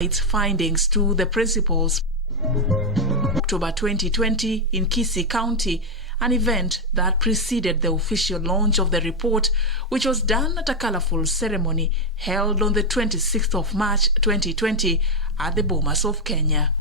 its findings to the principals. October 2020 in Kisii County, an event that preceded the official launch of the report, which was done at a colorful ceremony held on the 26th of March 2020 at the Bomas of Kenya.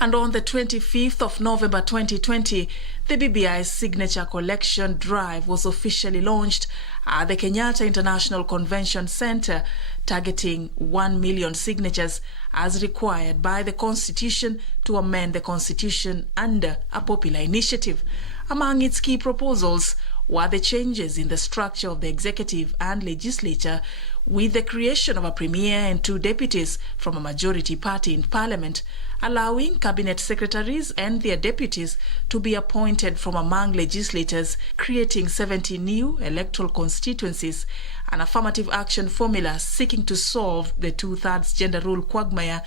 And on the 25th of November 2020, the BBI's signature collection drive was officially launched at the Kenyatta International Convention Center, targeting 1 million signatures as required by the Constitution to amend the Constitution under a popular initiative. Among its key proposals were the changes in the structure of the executive and legislature, with the creation of a premier and 2 deputies from a majority party in parliament, allowing cabinet secretaries and their deputies to be appointed from among legislators, creating 70 new electoral constituencies, an affirmative action formula seeking to solve the 2/3 gender rule quagmire,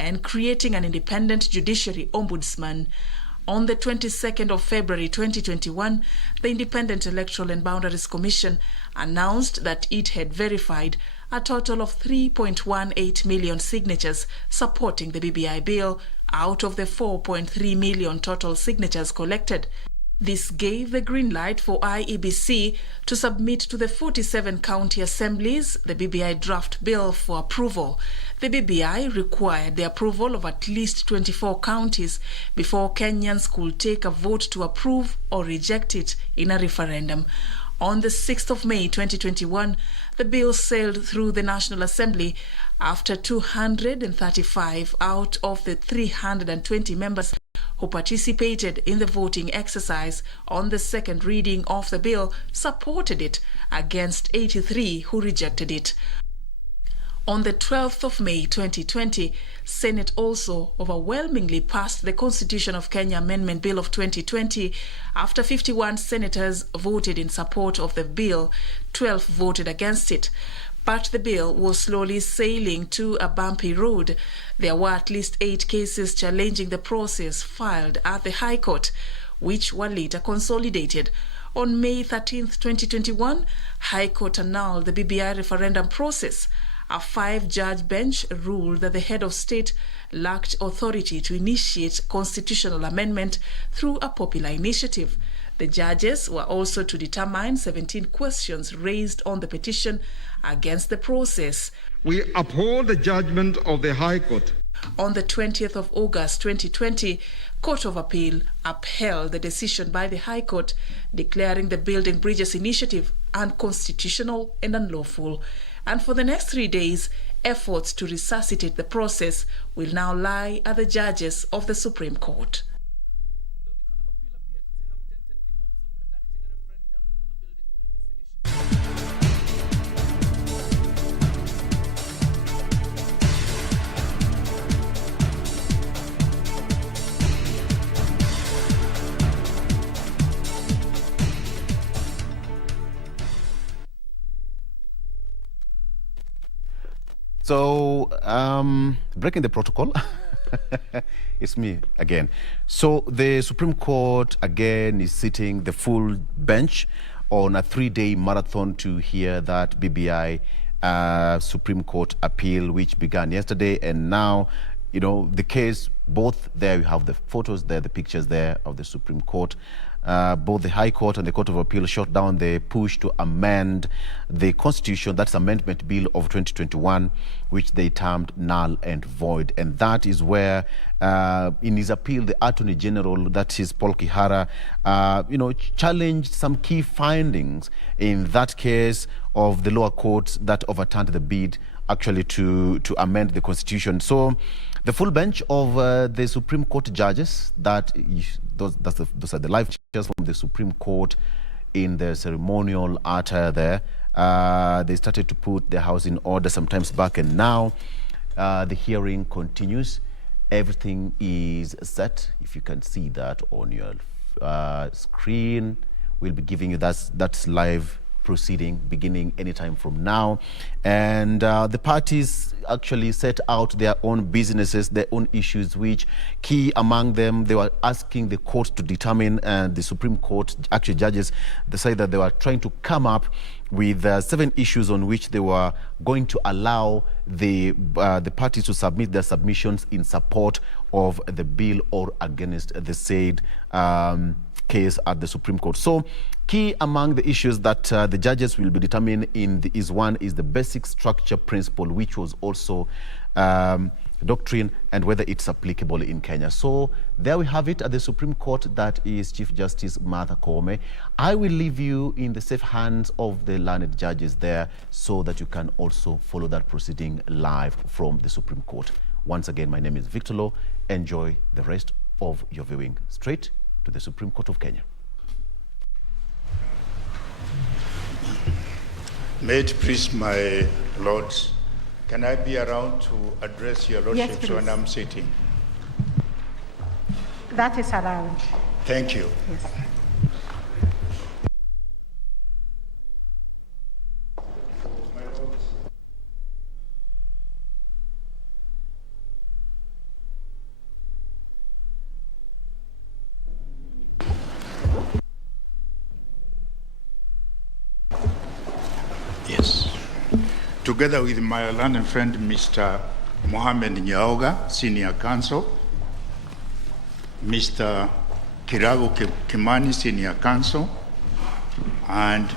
and creating an independent judiciary ombudsman. On the 22nd of February 2021, the Independent Electoral and Boundaries Commission announced that it had verified a total of 3.18 million signatures supporting the BBI bill out of the 4.3 million total signatures collected. This gave the green light for IEBC to submit to the 47 county assemblies the BBI draft bill for approval. The BBI required the approval of at least 24 counties before Kenyans could take a vote to approve or reject it in a referendum. On the 6th of May 2021, the bill sailed through the National Assembly after 235 out of the 320 members who participated in the voting exercise on the second reading of the bill supported it, against 83 who rejected it. On the 12th of May 2020, Senate also overwhelmingly passed the Constitution of Kenya Amendment Bill of 2020 after 51 senators voted in support of the bill, 12 voted against it. But the bill was slowly sailing to a bumpy road. There were at least 8 cases challenging the process filed at the High Court, which were later consolidated. On May 13th, 2021, High Court annulled the BBI referendum process. A 5-judge bench ruled that the head of state lacked authority to initiate constitutional amendment through a popular initiative. The judges were also to determine 17 questions raised on the petition against the process. We uphold the judgment of the High Court. On the 20th of August 2020, Court of Appeal upheld the decision by the High Court, declaring the Building Bridges initiative unconstitutional and unlawful. And for the next 3 days, efforts to resuscitate the process will now lie at the judges of the Supreme Court. So, breaking the protocol, it's me again. So the Supreme Court again is sitting the full bench on a 3-day marathon to hear that BBI Supreme Court appeal, which began yesterday. And now, you know, the case, both there you have the photos there, the pictures there of the Supreme Court. Both the High Court and the Court of Appeal shot down the push to amend the Constitution, that's Amendment Bill of 2021, which they termed null and void. And that is where, in his appeal, the Attorney General, that is Paul Kihara, challenged some key findings in that case of the lower courts that overturned the bid actually to amend the Constitution. So the full bench of the Supreme Court judges, those are the live chairs from the Supreme Court in the ceremonial attire there. They started to put their house in order sometimes back, and now the hearing continues. Everything is set. If you can see that on your screen, we'll be giving you that's live proceeding beginning anytime from now. And the parties actually set out their own businesses, their own issues, which key among them, they were asking the court to determine, and the Supreme Court, actually judges, decided that they were trying to come up with 7 issues on which they were going to allow the parties to submit their submissions in support of the bill or against the said case at the Supreme Court. So, key among the issues that the judges will be determining is the basic structure principle, which was also doctrine, and whether it's applicable in Kenya. So there we have it at the Supreme Court. That is Chief Justice Martha Koome. I will leave you in the safe hands of the learned judges there, so that you can also follow that proceeding live from the Supreme Court. Once again, my name is Victor Law. Enjoy the rest of your viewing. Straight to the Supreme Court of Kenya. May it please my lords, can I be around to address your lordships? Yes, when I'm sitting? That is allowed. Thank you. Yes. Yes. Together with my learned friend, Mr. Mohamed Nyaoga, Senior Counsel, Mr. Kirago Kimani, Senior Counsel, and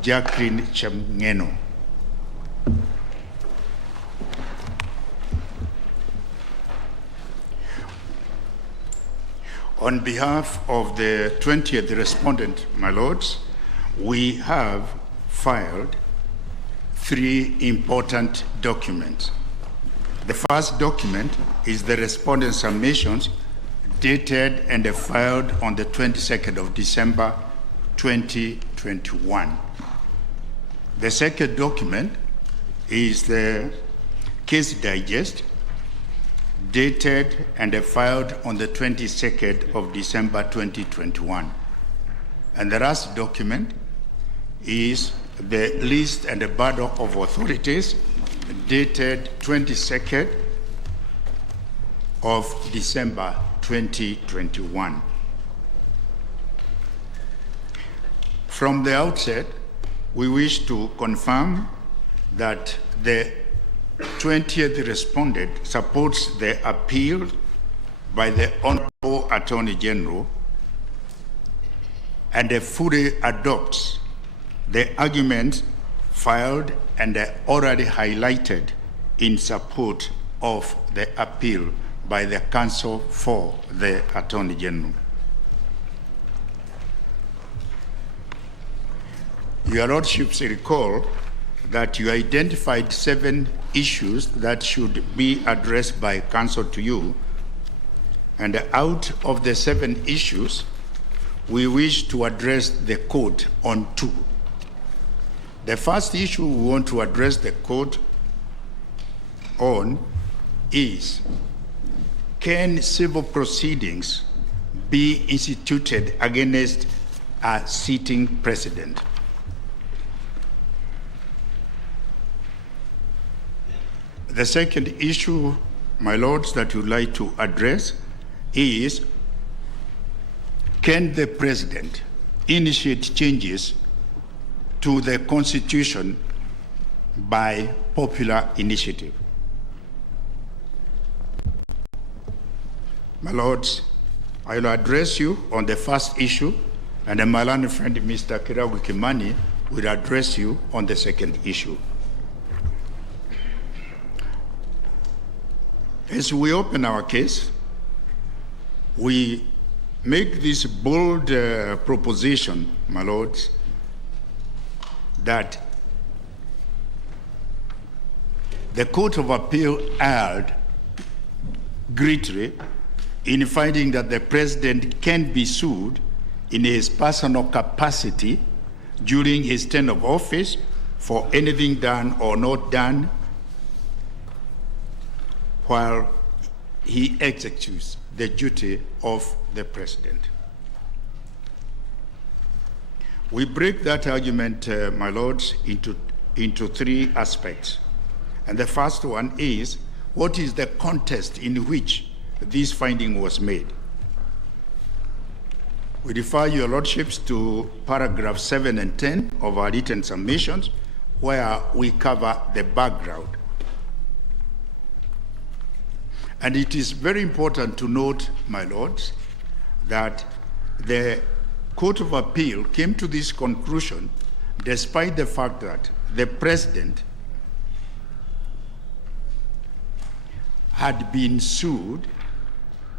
Jacqueline Chamngeno. On behalf of the 20th respondent, my lords, we have filed 3 important documents. The first document is the respondent submissions dated and filed on the 22nd of December 2021. The second document is the case digest dated and filed on the 22nd of December 2021. And the last document is the list and the bundle of authorities dated 22nd of December 2021. From the outset, we wish to confirm that the 20th respondent supports the appeal by the Honorable Attorney General and fully adopts the arguments filed and already highlighted in support of the appeal by the counsel for the Attorney General. Your Lordships recall that you identified 7 issues that should be addressed by counsel to you, and out of the 7 issues, we wish to address the court on 2. The first issue we want to address the court on is, can civil proceedings be instituted against a sitting president? The second issue, my lords, that you'd like to address is, can the president initiate changes to the Constitution by popular initiative? My lords, I will address you on the first issue, and my learned friend, Mr. Kirago Kimani, will address you on the second issue. As we open our case, we make this bold proposition, my lords, that the Court of Appeal erred greatly in finding that the president can be sued in his personal capacity during his term of office for anything done or not done while he executes the duty of the president. We break that argument, my lords, into three aspects. And the first one is, what is the context in which this finding was made? We refer your lordships to paragraphs 7 and 10 of our written submissions, where we cover the background. And it is very important to note, my lords, that the Court of Appeal came to this conclusion despite the fact that the president had been sued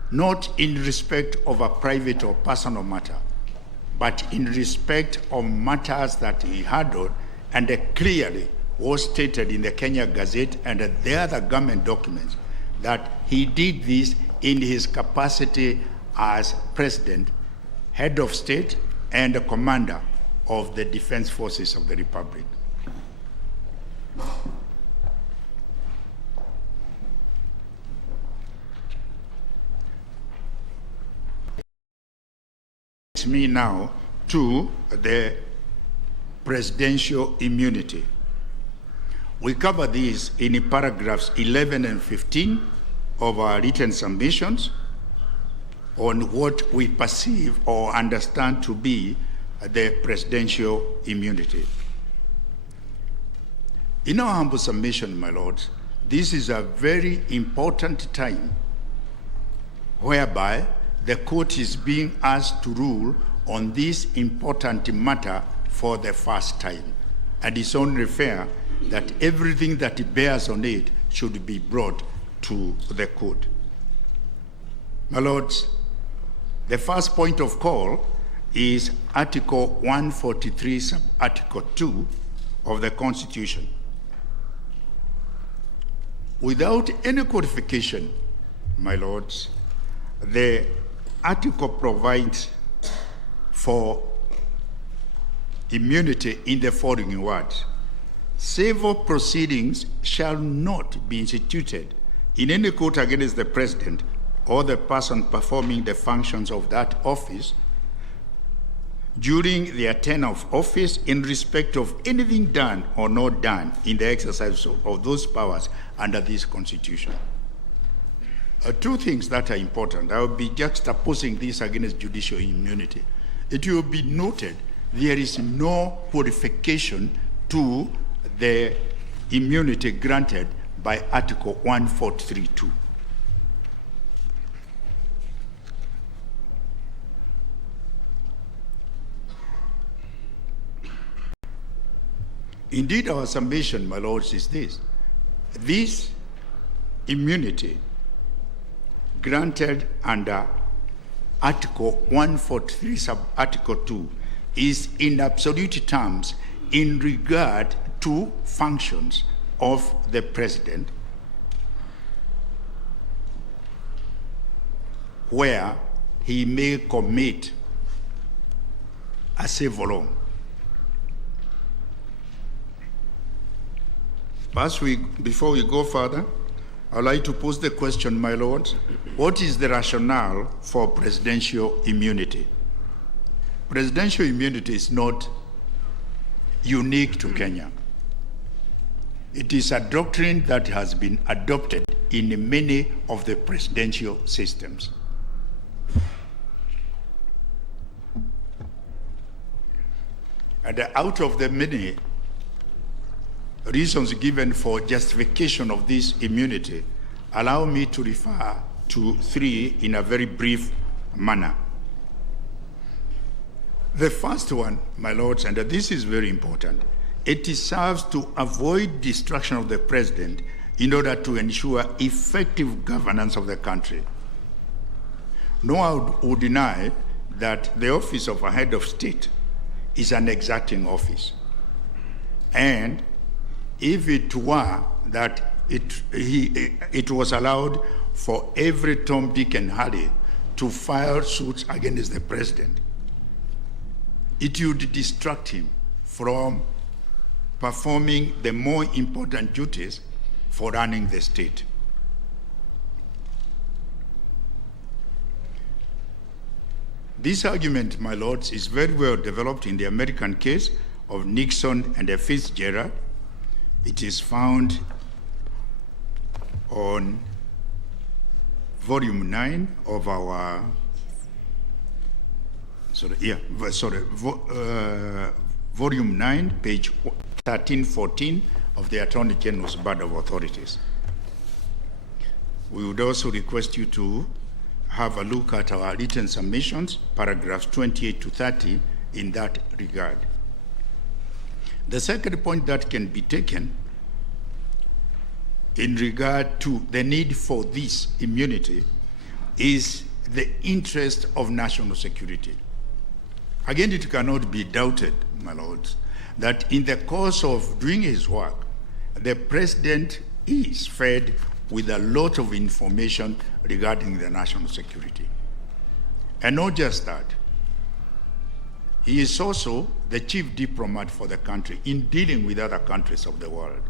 not in respect of a private or personal matter, but in respect of matters that he handled, and clearly was stated in the Kenya Gazette and the other government documents that he did this in his capacity as president, head of state, and a commander of the defense forces of the Republic. Me now to the presidential immunity. We cover these in paragraphs 11 and 15 of our written submissions on what we perceive or understand to be the presidential immunity. In our humble submission, my lords, this is a very important time whereby the court is being asked to rule on this important matter for the first time. And it's only fair that everything that bears on it should be brought to the court. My lords, the first point of call is Article 143, Sub-Article 2 of the Constitution. Without any codification, my lords, the article provides for immunity in the following words: civil proceedings shall not be instituted in any court against the president or the person performing the functions of that office during their tenure of office in respect of anything done or not done in the exercise of those powers under this Constitution. Two things that are important. I will be juxtaposing this against judicial immunity. It will be noted there is no qualification to the immunity granted by Article 143(2). Indeed, our submission, my lords, is this. This immunity granted under Article 143, Sub-Article 2, is in absolute terms in regard to functions of the president, where he may commit a civil wrong. Before we go further, I'd like to pose the question, my lords, what is the rationale for presidential immunity? Presidential immunity is not unique to Kenya. It is a doctrine that has been adopted in many of the presidential systems. And out of the many reasons given for justification of this immunity, allow me to refer to three in a very brief manner. The first one, my lords, and this is very important, it serves to avoid destruction of the president in order to ensure effective governance of the country. No one would deny that the office of a head of state is an exacting office. And if it were that it was allowed for every Tom, Dick, and Harry to file suits against the president, it would distract him from performing the more important duties for running the state. This argument, my lords, is very well developed in the American case of Nixon and Fitzgerald. It is found on volume 9 of our, volume 9, page 1314 of the Attorney General's Board of Authorities. We would also request you to have a look at our written submissions, paragraphs 28 to 30, in that regard. The second point that can be taken in regard to the need for this immunity is the interest of national security. Again, it cannot be doubted, my lords, that in the course of doing his work, the president is fed with a lot of information regarding the national security. And not just that, he is also the chief diplomat for the country in dealing with other countries of the world.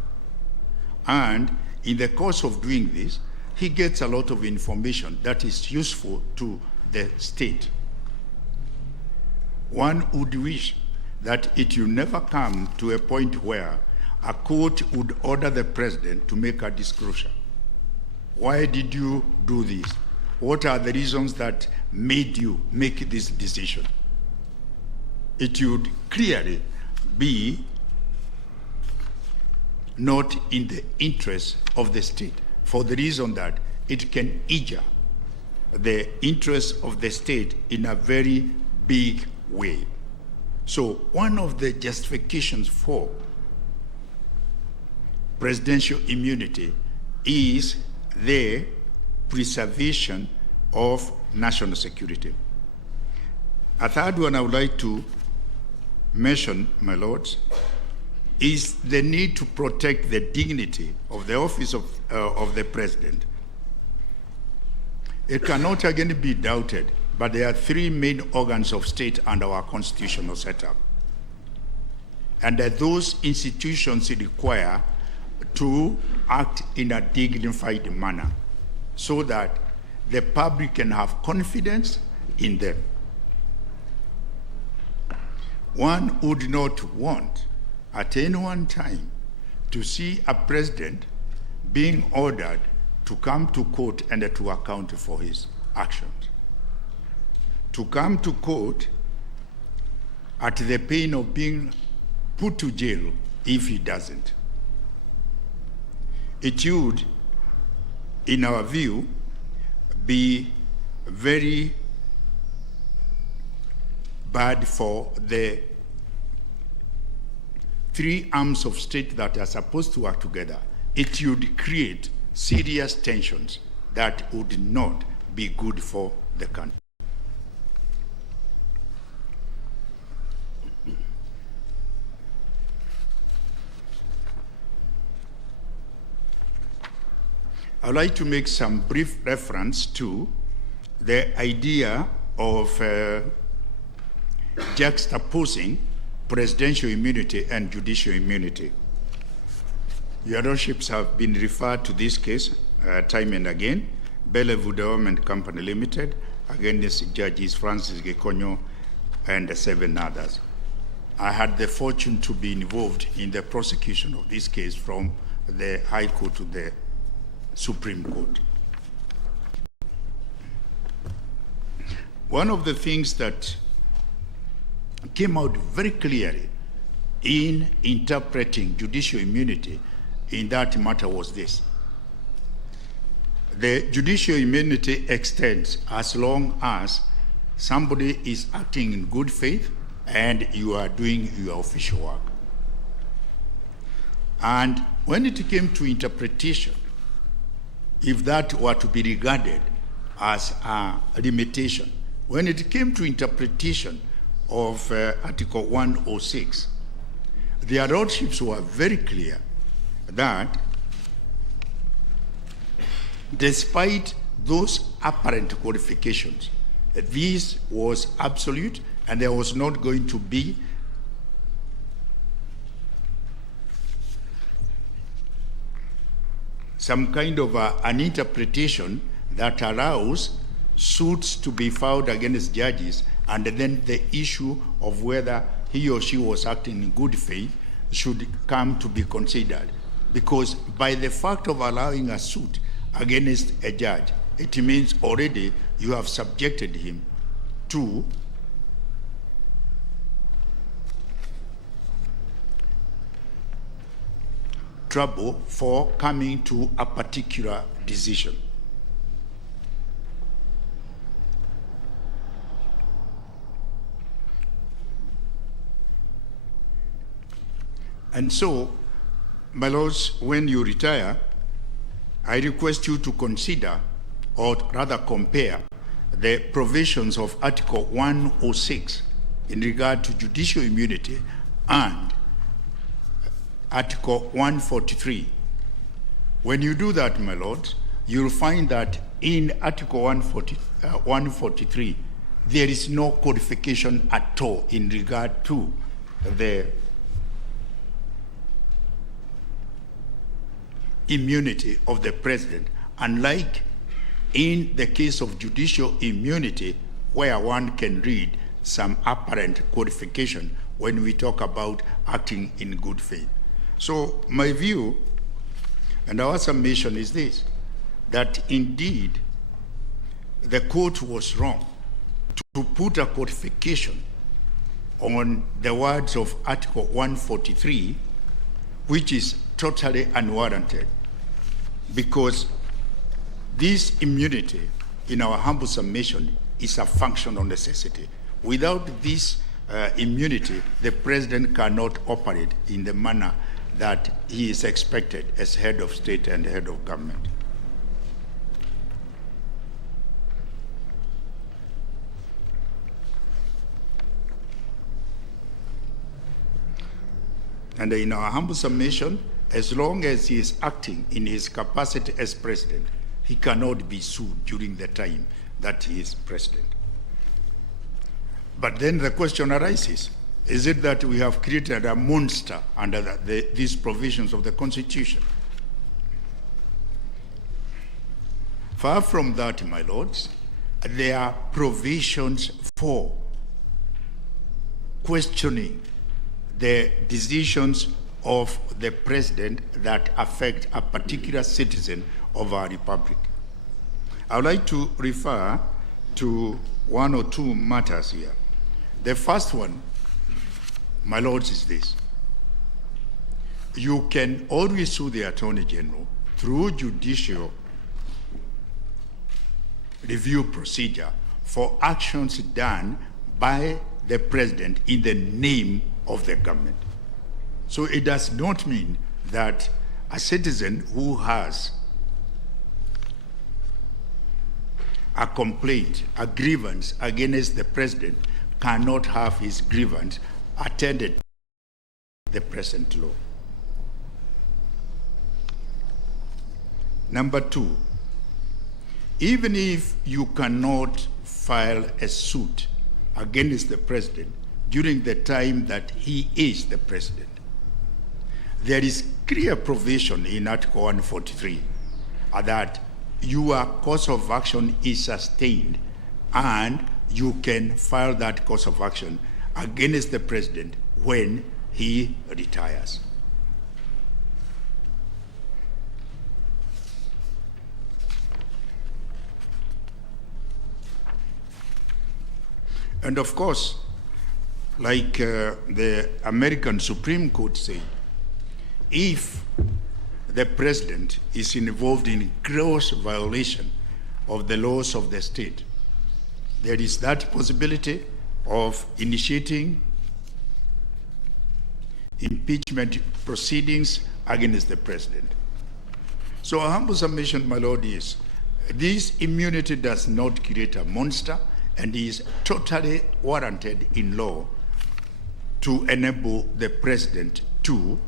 And in the course of doing this, he gets a lot of information that is useful to the state. One would wish that it will never come to a point where a court would order the president to make a disclosure. Why did you do this? What are the reasons that made you make this decision? It would clearly be not in the interest of the state, for the reason that it can injure the interests of the state in a very big way. So one of the justifications for presidential immunity is the preservation of national security. A third one I would like to mention, my lords, is the need to protect the dignity of the office of the president. It cannot again be doubted, but there are three main organs of state under our constitutional setup. And that those institutions require to act in a dignified manner so that the public can have confidence in them. One would not want at any one time to see a president being ordered to come to court and to account for his actions. To come to court at the pain of being put to jail if he doesn't. It would, in our view, be very bad for the three arms of state that are supposed to work together. It would create serious tensions that would not be good for the country. I'd like to make some brief reference to the idea of juxtaposing presidential immunity and judicial immunity. Your lordships have been referred to this case time and again, Bellevue Development Company Limited, against Judges Francis Gekonyo and 7 others. I had the fortune to be involved in the prosecution of this case from the High Court to the Supreme Court. One of the things that came out very clearly in interpreting judicial immunity in that matter was this. The judicial immunity extends as long as somebody is acting in good faith and you are doing your official work. And when it came to interpretation, if that were to be regarded as a limitation, when it came to interpretation of Article 106, their lordships were very clear that despite those apparent qualifications, this was absolute and there was not going to be some kind of an interpretation that allows suits to be filed against judges and then the issue of whether he or she was acting in good faith should come to be considered. Because by the fact of allowing a suit against a judge, it means already you have subjected him to trouble for coming to a particular decision. And so, my lords, when you retire, I request you to consider, or rather compare, the provisions of Article 106 in regard to judicial immunity and Article 143. When you do that, my lords, you'll find that in Article 143, there is no codification at all in regard to the immunity of the president, unlike in the case of judicial immunity, where one can read some apparent codification when we talk about acting in good faith. So my view and our submission is this, that indeed the court was wrong to put a codification on the words of Article 143, which is totally unwarranted, because this immunity, in our humble submission, is a functional necessity. Without this immunity, the president cannot operate in the manner that he is expected as head of state and head of government. And in our humble submission, as long as he is acting in his capacity as president, he cannot be sued during the time that he is president. But then the question arises, is it that we have created a monster under these provisions of the Constitution? Far from that, my lords, there are provisions for questioning the decisions of the president that affect a particular citizen of our republic. I would like to refer to one or two matters here. The first one, my lords, is this. You can always sue the Attorney General through judicial review procedure for actions done by the president in the name of the government. So it does not mean that a citizen who has a complaint, a grievance against the president cannot have his grievance attended to the present law. Number two, even if you cannot file a suit against the president during the time that he is the president, there is clear provision in Article 143 that your course of action is sustained and you can file that course of action against the president when he retires. And of course, like the American Supreme Court said, if the president is involved in gross violation of the laws of the state, there is that possibility of initiating impeachment proceedings against the president. So a humble submission, my lord, is this immunity does not create a monster and is totally warranted in law to enable the president to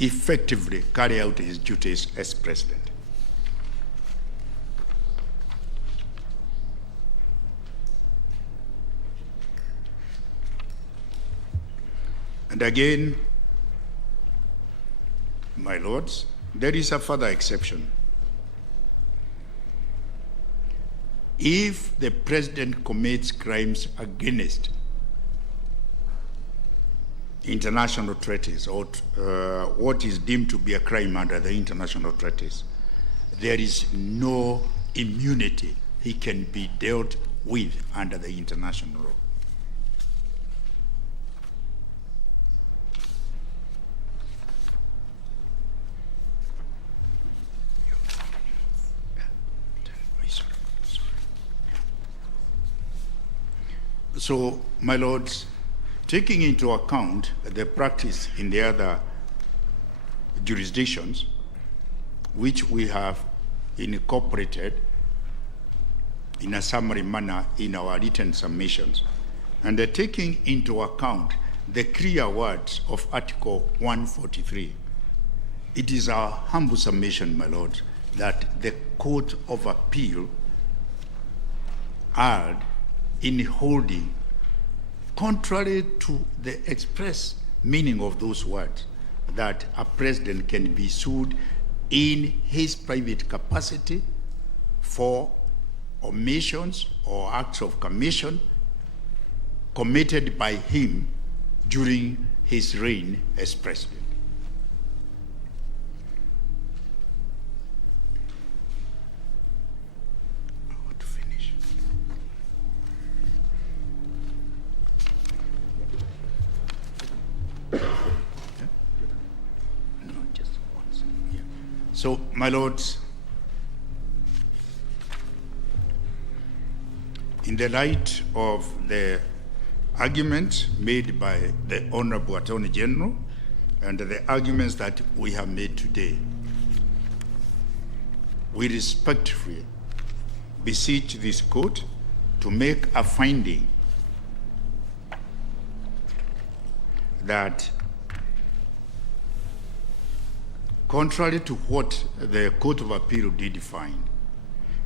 effectively carry out his duties as president. And again, my lords, there is a further exception. if the president commits crimes against international treaties or what is deemed to be a crime under the international treaties, there is no immunity he can be dealt with under the international law. So, my lords, taking into account the practice in the other jurisdictions, which we have incorporated in a summary manner in our written submissions, and taking into account the clear words of Article 143, it is our humble submission, my lords, that the Court of Appeal erred in holding, contrary to the express meaning of those words, that a president can be sued in his private capacity for omissions or acts of commission committed by him during his reign as president. So, my lords, in the light of the arguments made by the Honorable Attorney General and the arguments that we have made today, we respectfully beseech this court to make a finding that, contrary to what the Court of Appeal did find,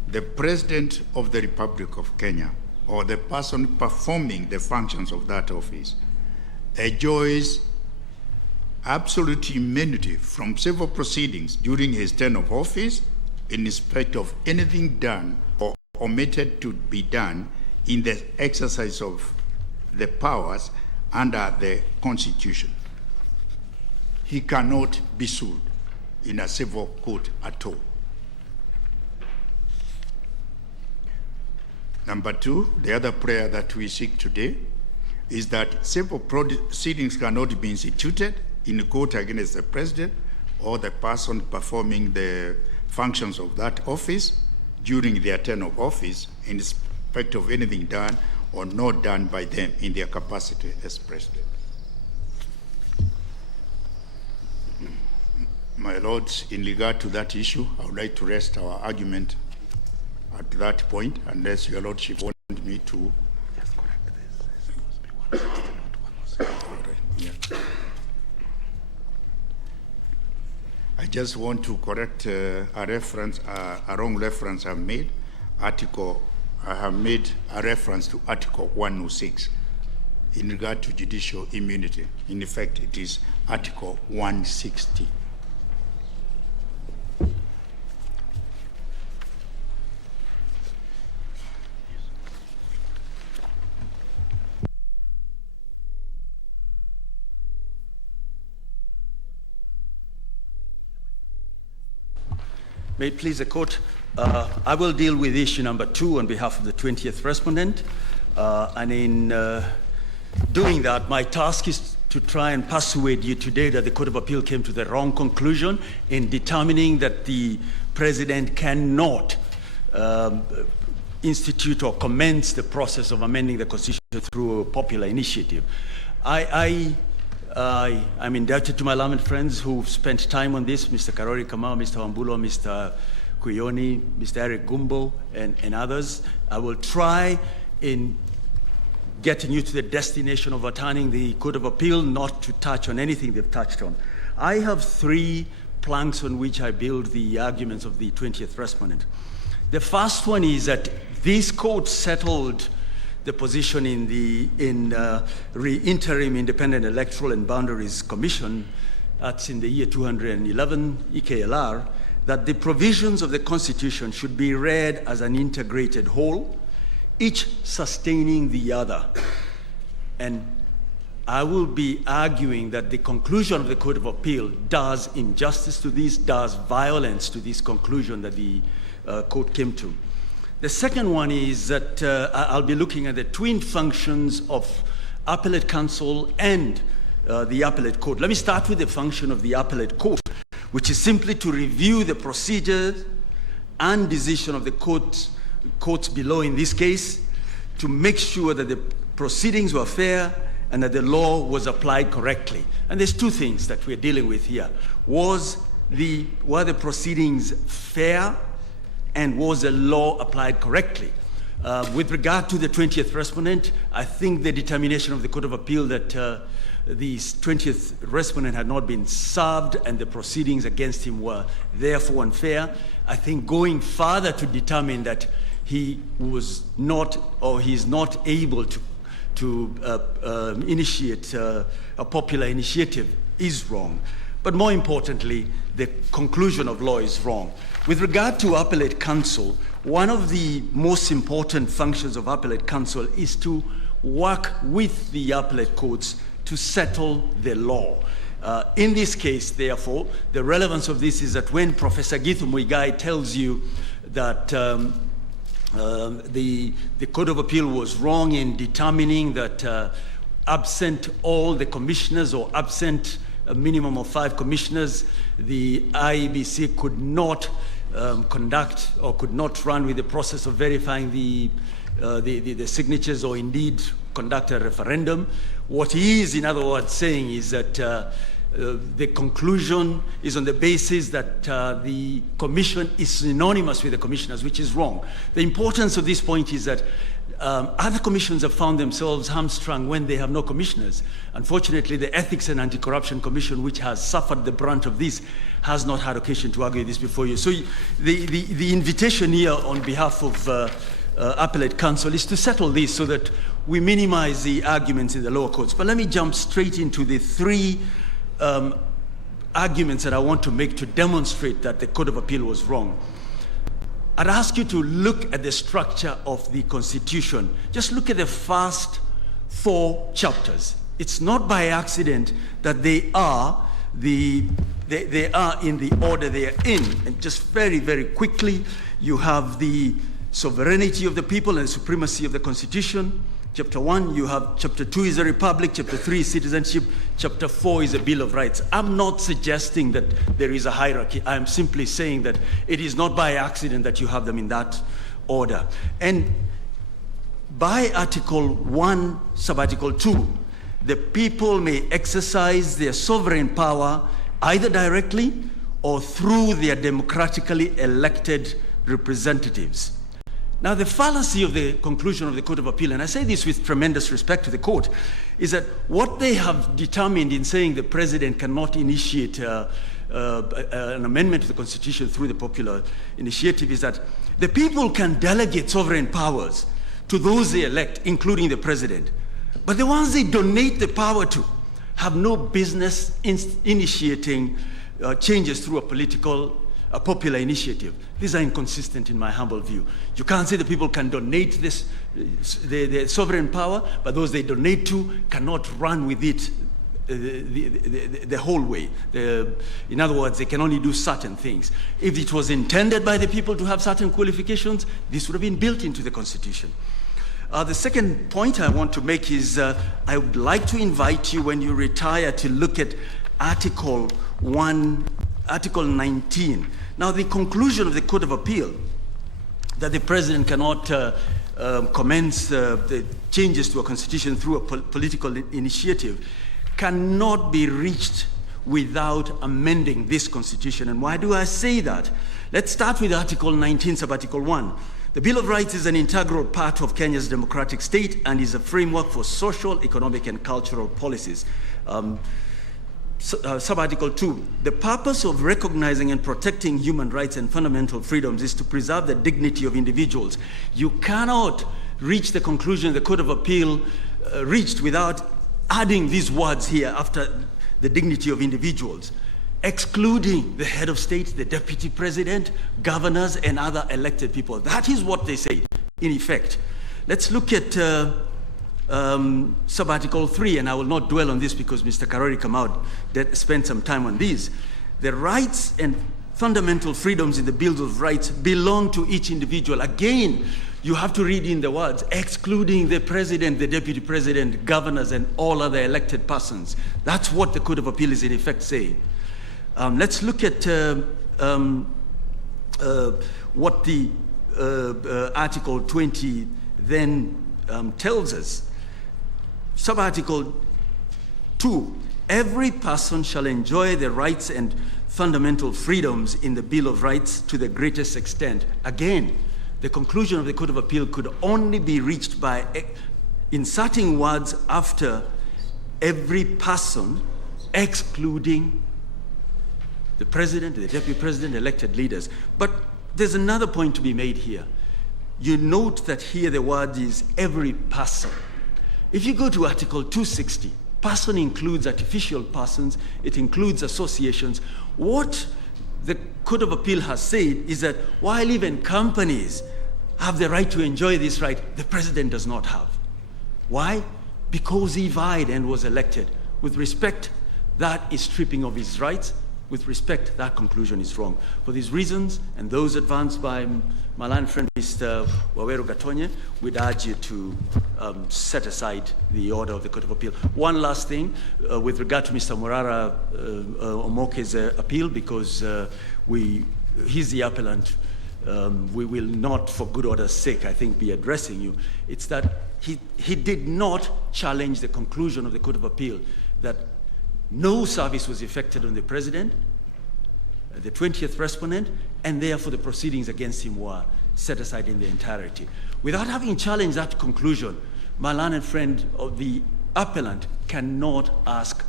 the President of the Republic of Kenya, or the person performing the functions of that office, enjoys absolute immunity from civil proceedings during his term of office in respect of anything done or omitted to be done in the exercise of the powers under the Constitution. He cannot be sued in a civil court at all. Number two, the other prayer that we seek today is that civil proceedings cannot be instituted in court against the president or the person performing the functions of that office during their term of office in respect of anything done or not done by them in their capacity as president. My lords, in regard to that issue, I would like to rest our argument at that point, unless your lordship want me to. Yes, correct this. Yeah. I just want to correct a reference, a wrong reference I've made. I have made a reference to Article 106 in regard to judicial immunity. In effect, it is Article 160. May it please the court, I will deal with issue number 2 on behalf of the 20th respondent. And in doing that, my task is to try and persuade you today that the Court of Appeal came to the wrong conclusion in determining that the president cannot institute or commence the process of amending the Constitution through a popular initiative. I'm indebted to my learned friends who've spent time on this, Mr. Karori Kamau, Mr. Wambulo, Mr. Kuyoni, Mr. Eric Gumbo, and others. I will try in getting you to the destination of overturning the Court of Appeal, not to touch on anything they've touched on. I have 3 planks on which I build the arguments of the 20th respondent. The first one is that this court settled the position in the Interim Independent Electoral and Boundaries Commission, that's in the year 211 EKLR, that the provisions of the Constitution should be read as an integrated whole, each sustaining the other. And I will be arguing that the conclusion of the Court of Appeal does injustice to this, does violence to this conclusion that the court came to. The second one is that I'll be looking at the twin functions of appellate counsel and the appellate court. Let me start with the function of the appellate court, which is simply to review the procedures and decision of the courts below in this case, to make sure that the proceedings were fair and that the law was applied correctly. And there's two things that we're dealing with here. Were the proceedings fair, and was the law applied correctly? With regard to the 20th respondent, I think the determination of the Court of Appeal that the 20th respondent had not been served and the proceedings against him were therefore unfair. I think going further to determine that he was not, or he's not able to initiate a popular initiative is wrong. But more importantly, the conclusion of law is wrong. With regard to appellate counsel, one of the most important functions of appellate counsel is to work with the appellate courts to settle the law. In this case, therefore, the relevance of this is that when Professor Githu Muigai tells you that the Court of Appeal was wrong in determining that absent all the commissioners or absent a minimum of 5 commissioners, the IEBC could not conduct or could not run with the process of verifying the signatures or indeed conduct a referendum. What he is, in other words, saying is that the conclusion is on the basis that the commission is synonymous with the commissioners, which is wrong. The importance of this point is that other commissions have found themselves hamstrung when they have no commissioners. Unfortunately, the Ethics and Anti-Corruption Commission, which has suffered the brunt of this, has not had occasion to argue this before you. So the invitation here on behalf of appellate counsel is to settle this so that we minimize the arguments in the lower courts. But let me jump straight into the 3 arguments that I want to make to demonstrate that the Court of Appeal was wrong. I'd ask you to look at the structure of the Constitution. Just look at the first 4 chapters. It's not by accident that they are in the order they are in. And just very, very quickly, you have the sovereignty of the people and the supremacy of the Constitution. Chapter 1, you have chapter 2 is a republic, chapter 3 is citizenship, chapter 4 is a Bill of Rights. I'm not suggesting that there is a hierarchy. I'm simply saying that it is not by accident that you have them in that order. And by Article 1, Sub-Article 2, the people may exercise their sovereign power either directly or through their democratically elected representatives. Now, the fallacy of the conclusion of the Court of Appeal, and I say this with tremendous respect to the court, is that what they have determined in saying the president cannot initiate an amendment to the Constitution through the popular initiative is that the people can delegate sovereign powers to those they elect, including the president. But the ones they donate the power to have no business initiating changes through a popular initiative. These are inconsistent in my humble view. You can't say the people can donate the sovereign power, but those they donate to cannot run with it the whole way. In other words, they can only do certain things. If it was intended by the people to have certain qualifications, this would have been built into the Constitution. The second point I want to make is I would like to invite you, when you retire, to look at Article 19. Now, the conclusion of the Court of Appeal that the president cannot commence the changes to a constitution through a political initiative cannot be reached without amending this constitution. And why do I say that? Let's start with Article 19, Sub-Article 1. The Bill of Rights is an integral part of Kenya's democratic state and is a framework for social, economic, and cultural policies. Sub-Article 2, the purpose of recognizing and protecting human rights and fundamental freedoms is to preserve the dignity of individuals. You cannot reach the conclusion the Court of Appeal reached without adding these words here after the dignity of individuals. excluding the head of state, the deputy president, governors, and other elected people. That is what they say, in effect. Let's look at sub-article 3, and I will not dwell on this because Mr. Karori Kamau spent some time on these. The rights and fundamental freedoms in the Bill of Rights belong to each individual. Again, you have to read in the words, excluding the president, the deputy president, governors, and all other elected persons. That's what the Court of Appeal is in effect saying. Let's look at what the Article 20 then tells us. Sub-article 2, every person shall enjoy the rights and fundamental freedoms in the Bill of Rights to the greatest extent. Again, the conclusion of the Court of Appeal could only be reached by inserting words after every person, excluding the president, the deputy president, elected leaders. But there's another point to be made here. You note that here the word is every person. If you go to Article 260, person includes artificial persons, it includes associations. What the Court of Appeal has said is that while even companies have the right to enjoy this right, the president does not have. Why? Because he vied and was elected. With respect, that is stripping of his rights. With respect, that conclusion is wrong. For these reasons, and those advanced by my learned friend, Mr. Waweru Gatonye, we'd urge you to set aside the order of the Court of Appeal. One last thing, with regard to Mr. Murara Omoke's appeal, because he's the appellant, we will not, for good order's sake, I think, be addressing you. It's that he did not challenge the conclusion of the Court of Appeal that no service was effected on the president, the 20th respondent, and therefore the proceedings against him were set aside in their entirety. Without having challenged that conclusion, my learned friend of the appellant cannot ask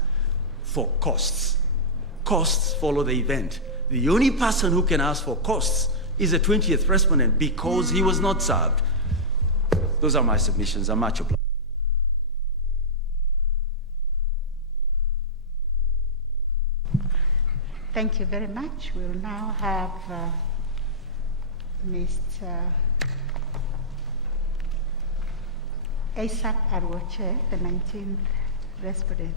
for costs. Costs follow the event. The only person who can ask for costs is the 20th respondent because he was not served. Those are my submissions. I'm much obliged. Thank you very much. We'll now have Mr. Isaac Arwoche, the 19th respondent.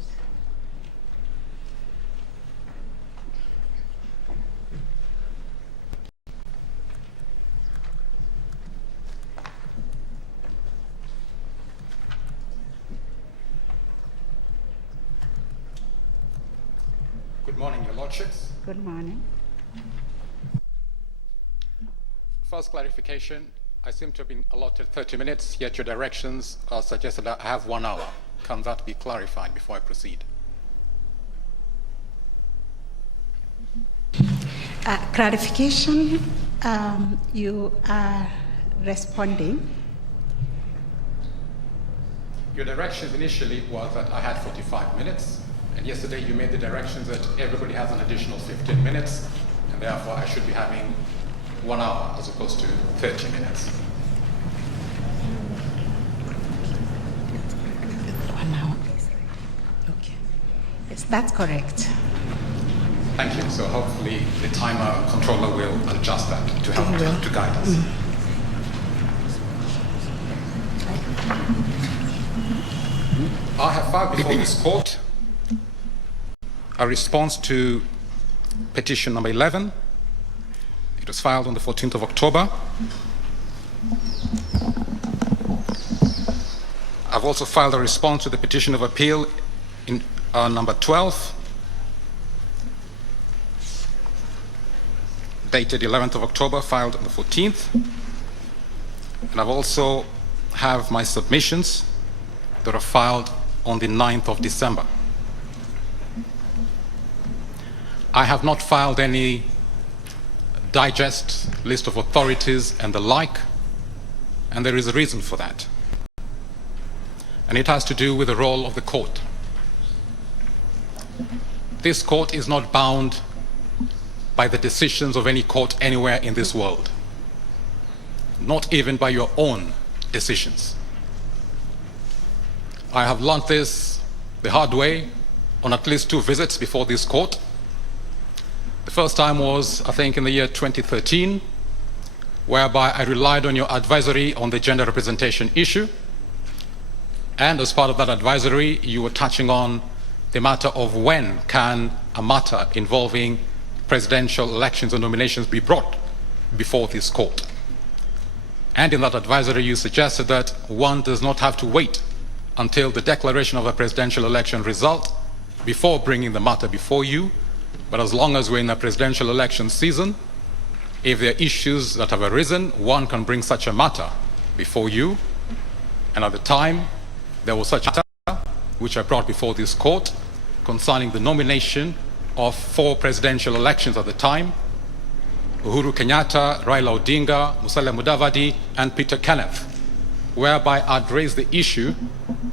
Good morning, Your Lordships. Good morning. First clarification, I seem to have been allotted 30 minutes, yet your directions are suggested that I have 1 hour. Can that be clarified before I proceed? Clarification, you are responding. Your directions initially was that I had 45 minutes, and yesterday you made the directions that everybody has an additional 15 minutes, and therefore I should be having 1 hour as opposed to 30 minutes. 1 hour. Okay. Yes, that's correct. Thank you. So hopefully the timer controller will adjust that to help to guide us. I have filed before this court a response to petition number 11. It was filed on the 14th of October. I've also filed a response to the petition of appeal in number 12, dated 11th of October, filed on the 14th. And I've also have my submissions that are filed on the 9th of December. I have not filed any digest, list of authorities and the like, and there is a reason for that. And it has to do with the role of the court. This court is not bound by the decisions of any court anywhere in this world, not even by your own decisions. I have learned this the hard way on at least 2 visits before this court, First time was, I think, in the year 2013, whereby I relied on your advisory on the gender representation issue. And as part of that advisory, you were touching on the matter of when can a matter involving presidential elections and nominations be brought before this court. And in that advisory, you suggested that one does not have to wait until the declaration of a presidential election result before bringing the matter before you. But as long as we're in a presidential election season, if there are issues that have arisen, one can bring such a matter before you. And at the time, there was such a matter which I brought before this court concerning the nomination of 4 presidential elections at the time: Uhuru Kenyatta, Raila Odinga, Musalia Mudavadi, and Peter Kenneth, whereby I'd raised the issue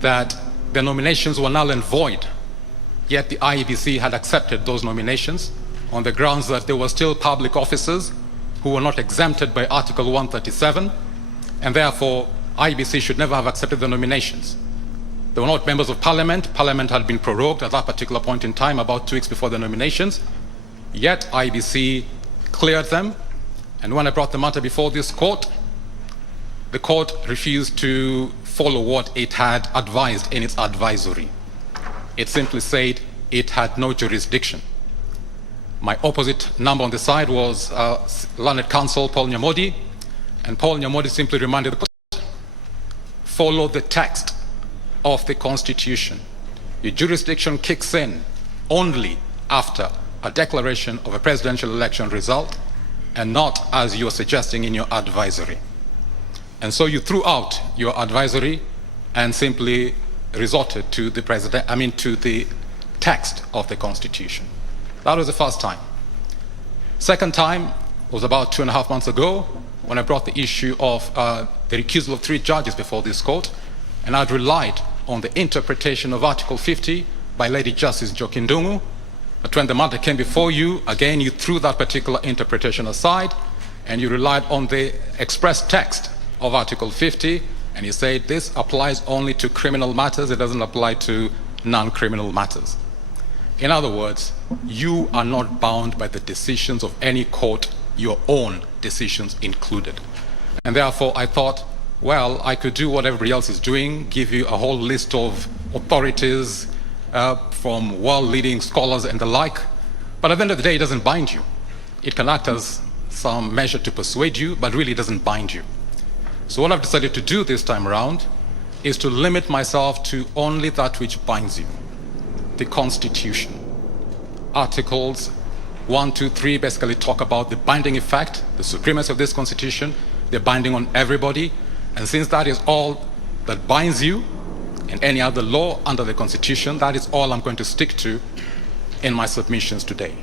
that the nominations were null and void, yet the IEBC had accepted those nominations on the grounds that they were still public officers who were not exempted by Article 137, and therefore IEBC should never have accepted the nominations. They were not members of Parliament. Parliament had been prorogued at that particular point in time, about 2 weeks before the nominations, yet IEBC cleared them. And when I brought the matter before this court, the court refused to follow what it had advised in its advisory. It simply said it had no jurisdiction. My opposite number on the side was learned counsel Paul Nyamodi, and Paul Nyamodi simply reminded the court, follow the text of the Constitution. Your jurisdiction kicks in only after a declaration of a presidential election result, and not as you're suggesting in your advisory. And so you threw out your advisory and simply resorted to the to the text of the Constitution. That was the first time. Second time was about 2.5 months ago, when I brought the issue of the recusal of 3 judges before this court, and I'd relied on the interpretation of Article 50 by Lady Justice Njoki Ndung'u. But when the matter came before you, again, you threw that particular interpretation aside, and you relied on the express text of Article 50, and you said this applies only to criminal matters, it doesn't apply to non-criminal matters. In other words, you are not bound by the decisions of any court, your own decisions included. And therefore, I thought, well, I could do what everybody else is doing, give you a whole list of authorities from world-leading scholars and the like, but at the end of the day, it doesn't bind you. It can act as some measure to persuade you, but really doesn't bind you. So what I've decided to do this time around is to limit myself to only that which binds you. The Constitution. Articles 1, 2, 3 basically talk about the binding effect, the supremacy of this Constitution, the binding on everybody. And since that is all that binds you and any other law under the Constitution, that is all I'm going to stick to in my submissions today.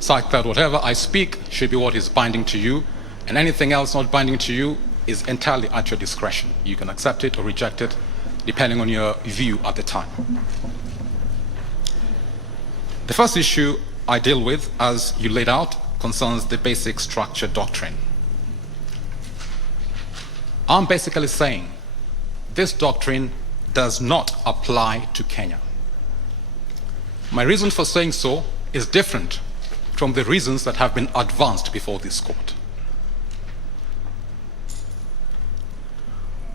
Such that whatever I speak should be what is binding to you, and anything else not binding to you is entirely at your discretion. You can accept it or reject it, depending on your view at the time. The first issue I deal with, as you laid out, concerns the basic structure doctrine. I'm basically saying this doctrine does not apply to Kenya. My reason for saying so is different from the reasons that have been advanced before this court.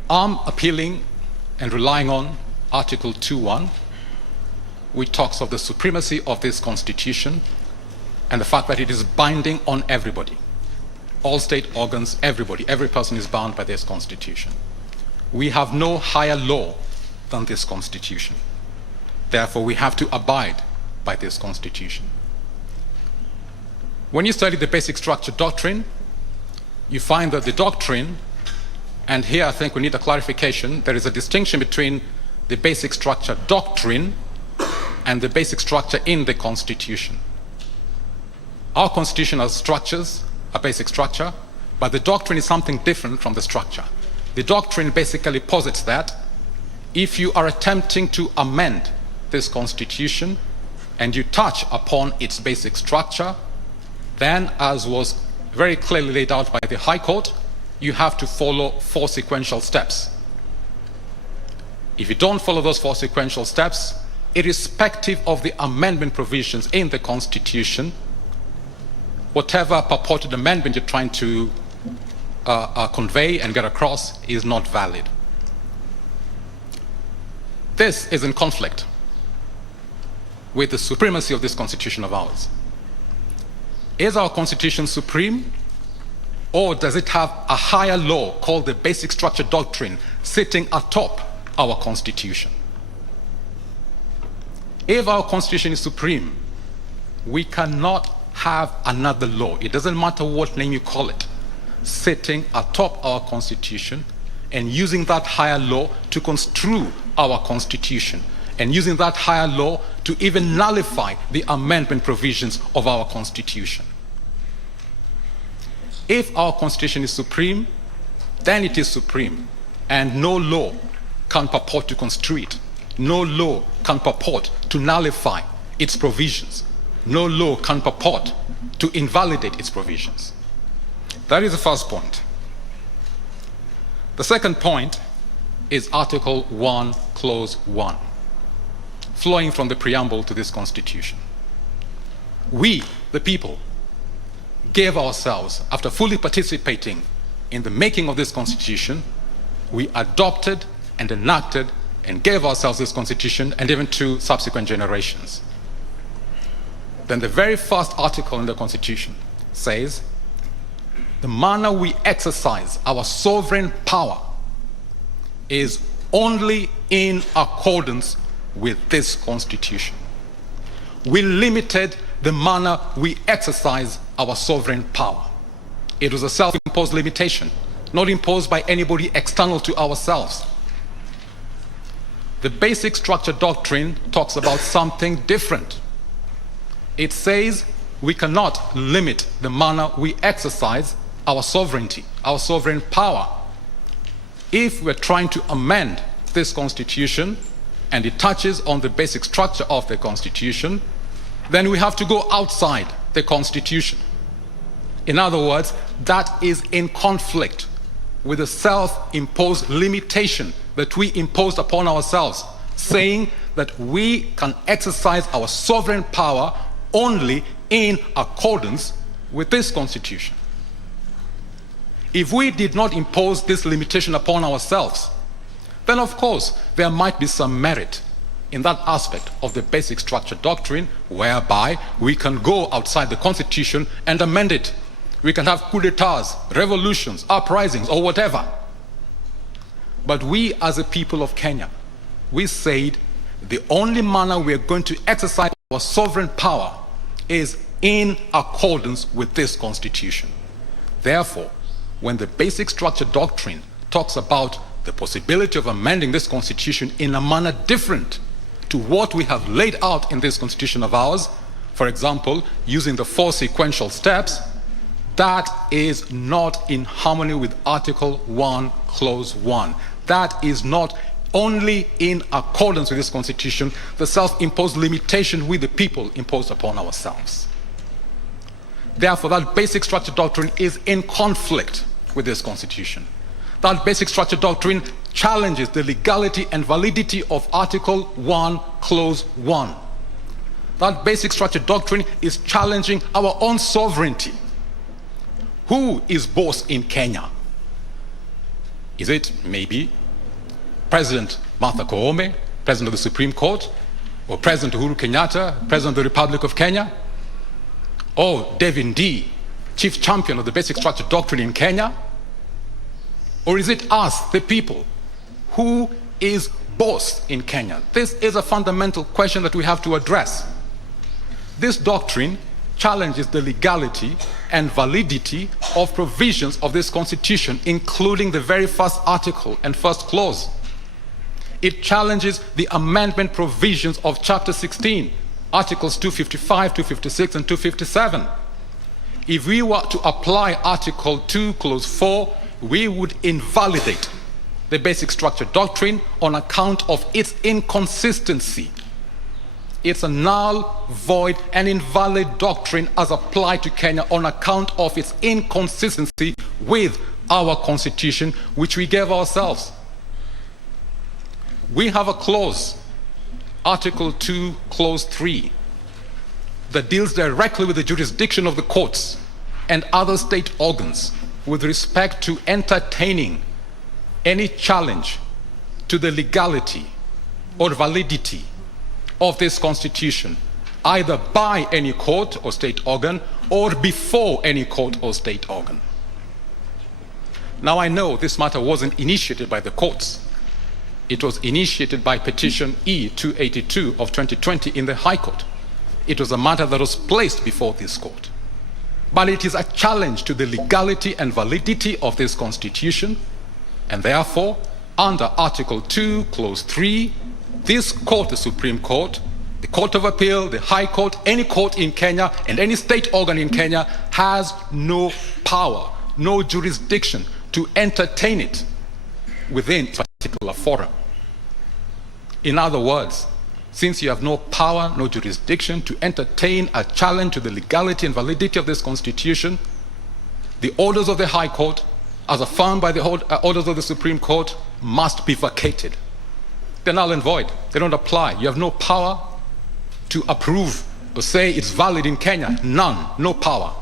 I'm appealing and relying on Article 2.1, which talks of the supremacy of this Constitution and the fact that it is binding on everybody. All state organs, everybody, every person is bound by this Constitution. We have no higher law than this Constitution. Therefore, we have to abide by this Constitution. When you study the basic structure doctrine, you find that the doctrine, and here I think we need a clarification, there is a distinction between the basic structure doctrine and the basic structure in the Constitution. Our Constitution has structures, a basic structure, but the doctrine is something different from the structure. The doctrine basically posits that if you are attempting to amend this Constitution and you touch upon its basic structure, then, as was very clearly laid out by the High Court, you have to follow 4 sequential steps. If you don't follow those 4 sequential steps, irrespective of the amendment provisions in the Constitution, whatever purported amendment you're trying to convey and get across is not valid. This is in conflict with the supremacy of this Constitution of ours. Is our Constitution supreme, or does it have a higher law called the Basic Structure Doctrine sitting atop our Constitution? If our Constitution is supreme, we cannot have another law, it doesn't matter what name you call it, sitting atop our Constitution and using that higher law to construe our Constitution, and using that higher law to even nullify the amendment provisions of our Constitution. If our Constitution is supreme, then it is supreme, and no law can purport to construe it. No law can purport to nullify its provisions. No law can purport to invalidate its provisions. That is the first point. The second point is Article 1, Clause 1, flowing from the preamble to this Constitution. We, the people, gave ourselves, after fully participating in the making of this Constitution, we adopted and enacted and gave ourselves this Constitution, and even to subsequent generations. Then the very first article in the Constitution says, the manner we exercise our sovereign power is only in accordance with this Constitution. We limited the manner we exercise our sovereign power. It was a self-imposed limitation, not imposed by anybody external to ourselves. The Basic Structure Doctrine talks about something different. It says we cannot limit the manner we exercise our sovereignty, our sovereign power. If we're trying to amend this Constitution and it touches on the basic structure of the Constitution, then we have to go outside the Constitution. In other words, that is in conflict with the self-imposed limitation that we imposed upon ourselves, saying that we can exercise our sovereign power only in accordance with this Constitution. If we did not impose this limitation upon ourselves, then of course there might be some merit in that aspect of the Basic Structure Doctrine, whereby we can go outside the Constitution and amend it. We can have coup d'etats, revolutions, uprisings, or whatever. But we as a people of Kenya, we said the only manner we are going to exercise our sovereign power is in accordance with this Constitution. Therefore, when the Basic Structure Doctrine talks about the possibility of amending this Constitution in a manner different to what we have laid out in this Constitution of ours, for example, using the 4 sequential steps, that is not in harmony with Article 1, Clause 1. That is not only in accordance with this Constitution, the self-imposed limitation we the people imposed upon ourselves. Therefore, that Basic Structure Doctrine is in conflict with this Constitution. That Basic Structure Doctrine challenges the legality and validity of Article 1, Clause 1. That Basic Structure Doctrine is challenging our own sovereignty. Who is boss in Kenya? Is it maybe President Martha Koome, President of the Supreme Court, or President Uhuru Kenyatta, President of the Republic of Kenya, or Devin D, Chief Champion of the Basic Structure Doctrine in Kenya? Or is it us, the people? Who is boss in Kenya? This is a fundamental question that we have to address. This doctrine challenges the legality and validity of provisions of this Constitution, including the very first article and first clause. It challenges the amendment provisions of Chapter 16, Articles 255, 256, and 257. If we were to apply Article 2, Clause 4, we would invalidate the Basic Structure Doctrine on account of its inconsistency. It's a null, void, and invalid doctrine as applied to Kenya on account of its inconsistency with our Constitution, which we gave ourselves. We have a clause, Article 2, Clause 3, that deals directly with the jurisdiction of the courts and other state organs with respect to entertaining any challenge to the legality or validity of this Constitution, either by any court or state organ or before any court or state organ. Now, I know this matter wasn't initiated by the courts. It was initiated by petition E-282 of 2020 in the High Court. It was a matter that was placed before this court. But it is a challenge to the legality and validity of this Constitution, and therefore, under Article 2, Clause 3, this court, the Supreme Court, the Court of Appeal, the High Court, any court in Kenya, and any state organ in Kenya has no power, no jurisdiction to entertain it within a particular forum. In other words, since you have no power, no jurisdiction to entertain a challenge to the legality and validity of this Constitution, the orders of the High Court, as affirmed by the orders of the Supreme Court, must be vacated. They're null and void. They don't apply. You have no power to approve or say it's valid in Kenya. None. No power.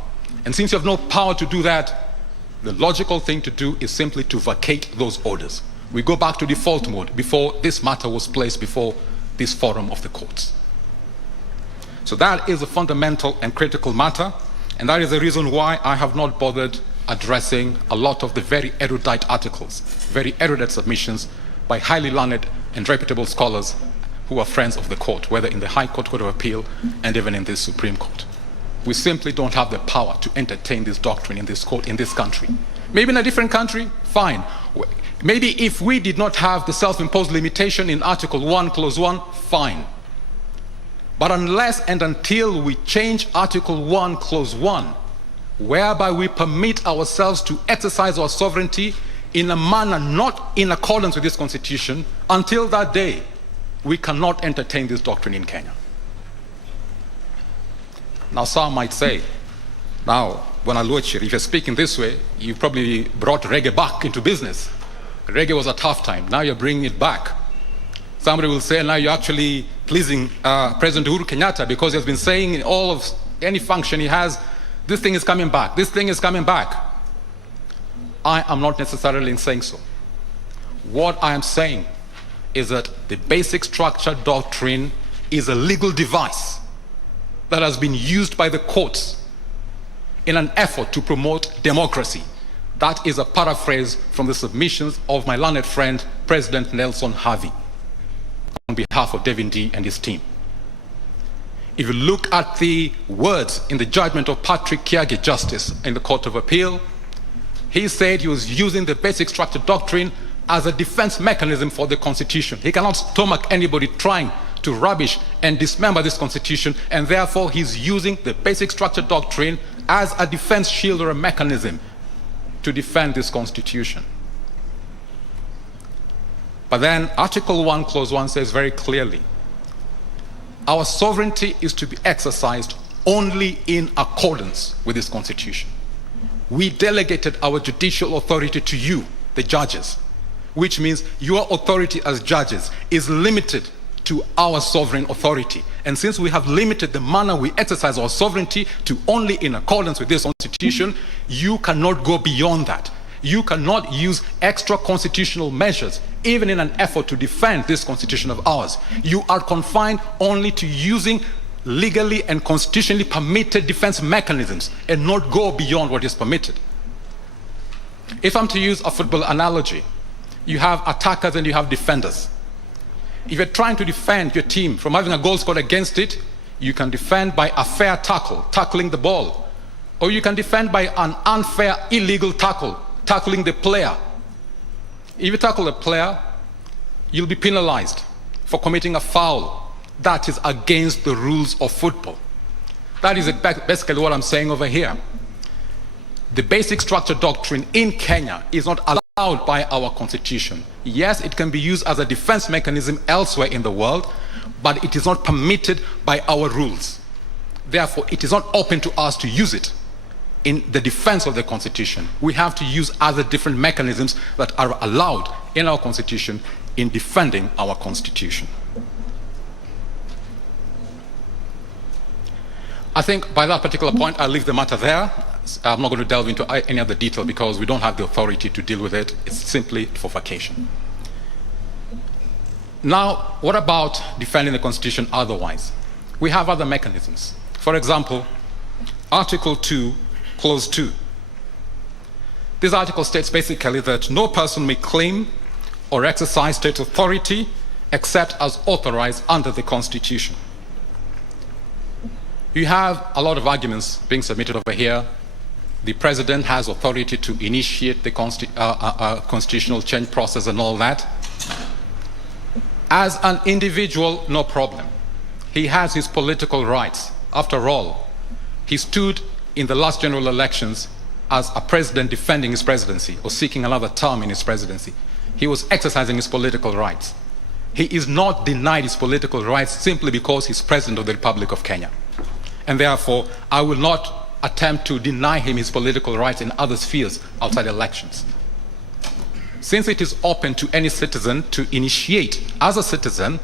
And since you have no power to do that, the logical thing to do is simply to vacate those orders. We go back to default mode before this matter was placed before this forum of the courts. So that is a fundamental and critical matter, and that is the reason why I have not bothered addressing a lot of the very erudite articles, very erudite submissions by highly learned and reputable scholars who are friends of the court, whether in the High Court, Court of Appeal, and even in the Supreme Court. We simply don't have the power to entertain this doctrine in this court, in this country. Maybe in a different country, fine. Maybe if we did not have the self-imposed limitation in Article 1, Clause 1, fine. But unless and until we change Article 1, Clause 1, whereby we permit ourselves to exercise our sovereignty in a manner not in accordance with this Constitution, until that day, we cannot entertain this doctrine in Kenya. Now, some might say, now, Bwana, if you're speaking this way, you probably brought reggae back into business. Reggae was a tough time. Now you're bringing it back. Somebody will say, now you're actually pleasing President Uhuru Kenyatta because he has been saying in all of any function he has, this thing is coming back, this thing is coming back. I am not necessarily saying so. What I am saying is that the basic structure doctrine is a legal device that has been used by the courts in an effort to promote democracy. That is a paraphrase from the submissions of my learned friend, President Nelson Harvey, on behalf of Devin D and his team. If you look at the words in the judgment of Patrick Kiage, Justice in the Court of Appeal, he said he was using the basic structure doctrine as a defense mechanism for the Constitution. He cannot stomach anybody trying to rubbish and dismember this Constitution, and therefore he's using the basic structure doctrine as a defense shield or a mechanism to defend this Constitution. But then Article 1, Clause 1 says very clearly, our sovereignty is to be exercised only in accordance with this Constitution. We delegated our judicial authority to you, the judges, which means your authority as judges is limited to our sovereign authority. And since we have limited the manner we exercise our sovereignty to only in accordance with this Constitution, you cannot go beyond that. You cannot use extra constitutional measures, even in an effort to defend this Constitution of ours. You are confined only to using legally and constitutionally permitted defense mechanisms and not go beyond what is permitted. If I'm to use a football analogy, you have attackers and you have defenders. If you're trying to defend your team from having a goal scored against it, you can defend by a fair tackle, tackling the ball. Or you can defend by an unfair, illegal tackle, tackling the player. If you tackle the player, you'll be penalized for committing a foul that is against the rules of football. That is basically what I'm saying over here. The basic structure doctrine in Kenya is not allowed by our Constitution. Yes, it can be used as a defense mechanism elsewhere in the world, but it is not permitted by our rules. Therefore, it is not open to us to use it in the defense of the Constitution. We have to use other different mechanisms that are allowed in our Constitution in defending our Constitution. I think by that particular point, I'll leave the matter there. I'm not going to delve into any other detail because we don't have the authority to deal with it. It's simply for vacation. Now, what about defending the Constitution otherwise? We have other mechanisms. For example, Article 2, Clause 2. This article states basically that no person may claim or exercise state authority except as authorized under the Constitution. You have a lot of arguments being submitted over here. The president has authority to initiate the constitutional change process and all that. As an individual, no problem. He has his political rights. After all, he stood in the last general elections as a president defending his presidency or seeking another term in his presidency. He was exercising his political rights. He is not denied his political rights simply because he's president of the Republic of Kenya. And therefore, I will not attempt to deny him his political rights in other spheres outside elections. Since it is open to any citizen to initiate, as a citizen,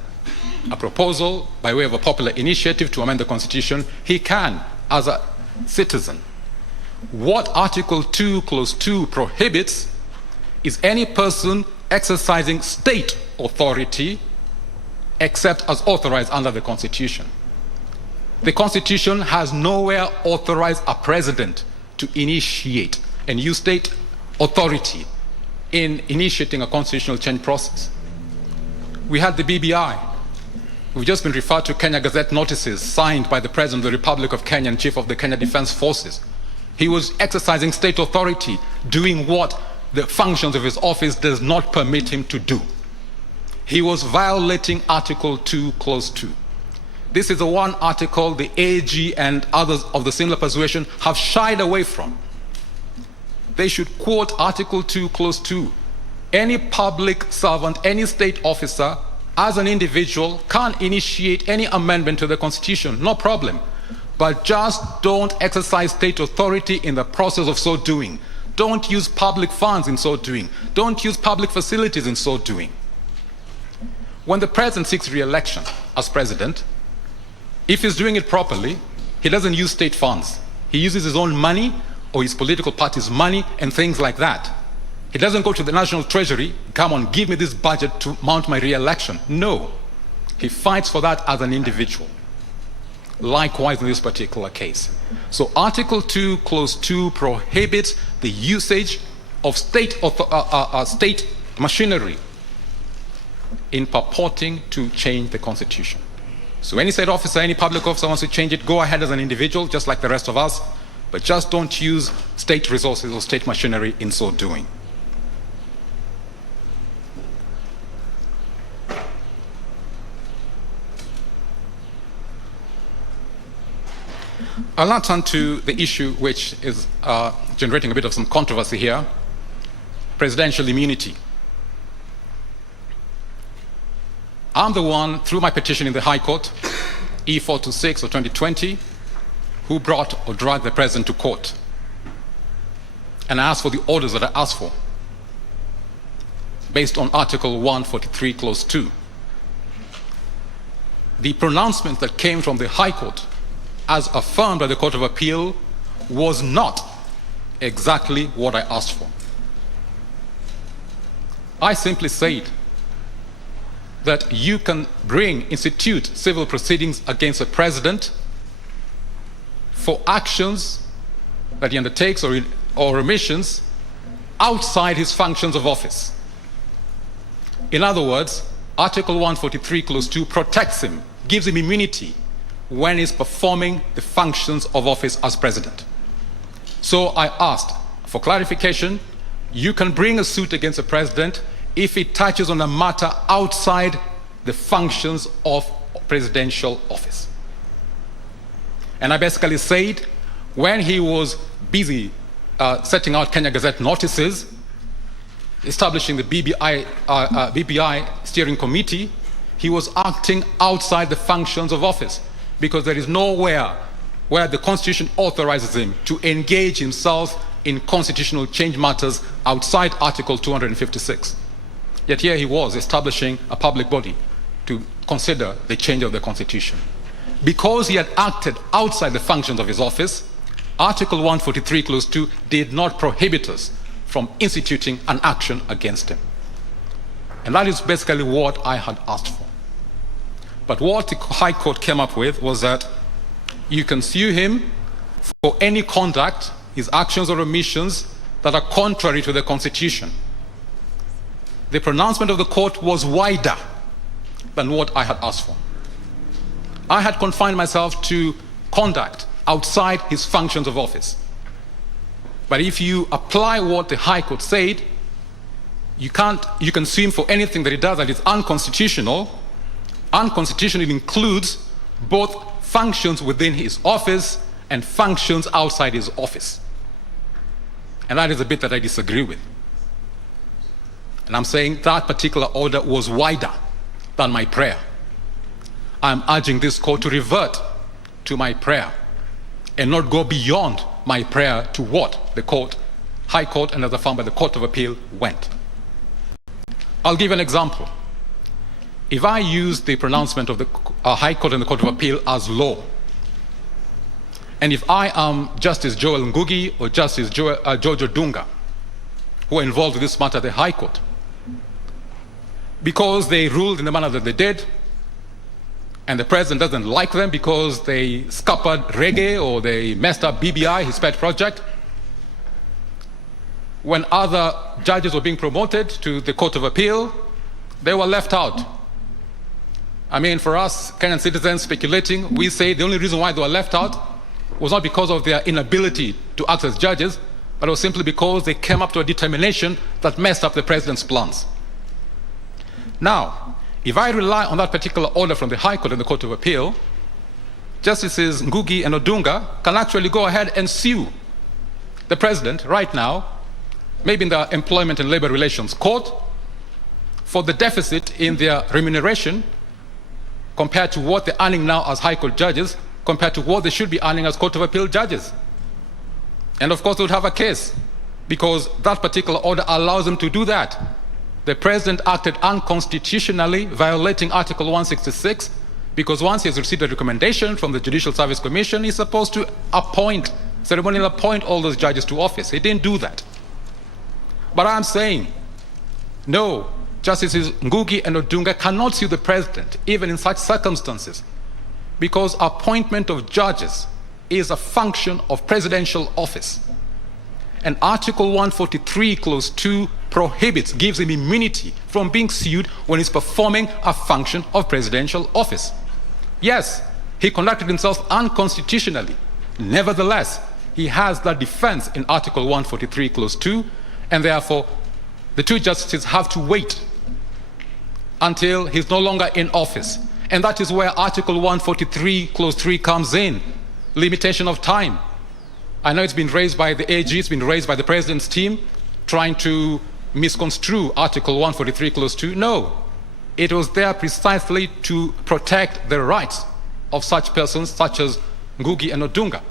a proposal by way of a popular initiative to amend the Constitution, he can, as a citizen. What Article 2, Clause 2 prohibits is any person exercising state authority except as authorized under the Constitution. The Constitution has nowhere authorized a president to initiate and use state authority in initiating a constitutional change process. We had the BBI. We've just been referred to Kenya Gazette notices signed by the President of the Republic of Kenya and Chief of the Kenya Defense Forces. He was exercising state authority, doing what the functions of his office does not permit him to do. He was violating Article 2, Clause 2. This is the one article the AG and others of the similar persuasion have shied away from. They should quote Article 2, Clause 2. Any public servant, any state officer, as an individual, can initiate any amendment to the Constitution, no problem. But just don't exercise state authority in the process of so doing. Don't use public funds in so doing. Don't use public facilities in so doing. When the president seeks re-election as president, if he's doing it properly, he doesn't use state funds. He uses his own money or his political party's money and things like that. He doesn't go to the National Treasury, come on, give me this budget to mount my re-election. No. He fights for that as an individual. Likewise in this particular case. So Article 2, Clause 2 prohibits the usage of state machinery in purporting to change the Constitution. So any state officer, any public officer wants to change it, go ahead as an individual, just like the rest of us, but just don't use state resources or state machinery in so doing. I'll now turn to the issue which is generating a bit of some controversy here, presidential immunity. I'm the one, through my petition in the High Court, E426 of 2020, who brought or dragged the president to court. And I asked for the orders that I asked for, based on Article 143, Clause 2. The pronouncement that came from the High Court, as affirmed by the Court of Appeal, was not exactly what I asked for. I simply said that you can institute civil proceedings against a president for actions that he undertakes or omissions outside his functions of office. In other words, Article 143, Clause 2 protects him, gives him immunity when he's performing the functions of office as president. So I asked for clarification. You can bring a suit against a president if it touches on a matter outside the functions of presidential office. And I basically said, when he was busy setting out Kenya Gazette notices, establishing the BBI steering committee, he was acting outside the functions of office, because there is nowhere where the Constitution authorizes him to engage himself in constitutional change matters outside Article 256. Yet here he was establishing a public body to consider the change of the Constitution. Because he had acted outside the functions of his office, Article 143, Clause 2 did not prohibit us from instituting an action against him. And that is basically what I had asked for. But what the High Court came up with was that you can sue him for any conduct, his actions or omissions, that are contrary to the Constitution. The pronouncement of the court was wider than what I had asked for. I had confined myself to conduct outside his functions of office. But if you apply what the High Court said, you can sue him for anything that he does that is unconstitutional. Unconstitutional includes both functions within his office and functions outside his office. And that is a bit that I disagree with. And I'm saying that particular order was wider than my prayer. I'm urging this court to revert to my prayer and not go beyond my prayer to what the court, High Court, and as affirmed by the Court of Appeal, went. I'll give an example. If I use the pronouncement of the High Court and the Court of Appeal as law, and if I am Justice Joel Ngugi or Justice George Odunga, who are involved with this matter at the High Court, because they ruled in the manner that they did, and the president doesn't like them because they scuppered reggae or they messed up BBI, his pet project, when other judges were being promoted to the Court of Appeal, they were left out. I mean, for us Kenyan citizens speculating, we say the only reason why they were left out was not because of their inability to act as judges, but it was simply because they came up to a determination that messed up the president's plans. Now, if I rely on that particular order from the High Court and the Court of Appeal, Justices Ngugi and Odunga can actually go ahead and sue the president right now, maybe in the Employment and Labor Relations Court, for the deficit in their remuneration compared to what they're earning now as High Court judges, compared to what they should be earning as Court of Appeal judges. And of course they would have a case, because that particular order allows them to do that. The president acted unconstitutionally, violating Article 166, because once he has received a recommendation from the Judicial Service Commission, he's supposed to ceremonially appoint all those judges to office. He didn't do that. But I'm saying, no, Justices Ngugi and Odunga cannot sue the president, even in such circumstances, because appointment of judges is a function of presidential office. And Article 143, Clause 2 prohibits, gives him immunity from being sued when he's performing a function of presidential office. Yes, he conducted himself unconstitutionally. Nevertheless, he has that defense in Article 143, Clause 2, and therefore the two justices have to wait until he's no longer in office. And that is where Article 143, Clause 3 comes in, limitation of time. I know it's been raised by the AG, it's been raised by the president's team, trying to misconstrue Article 143, Clause 2. No, it was there precisely to protect the rights of such persons, such as Ngugi and Odunga.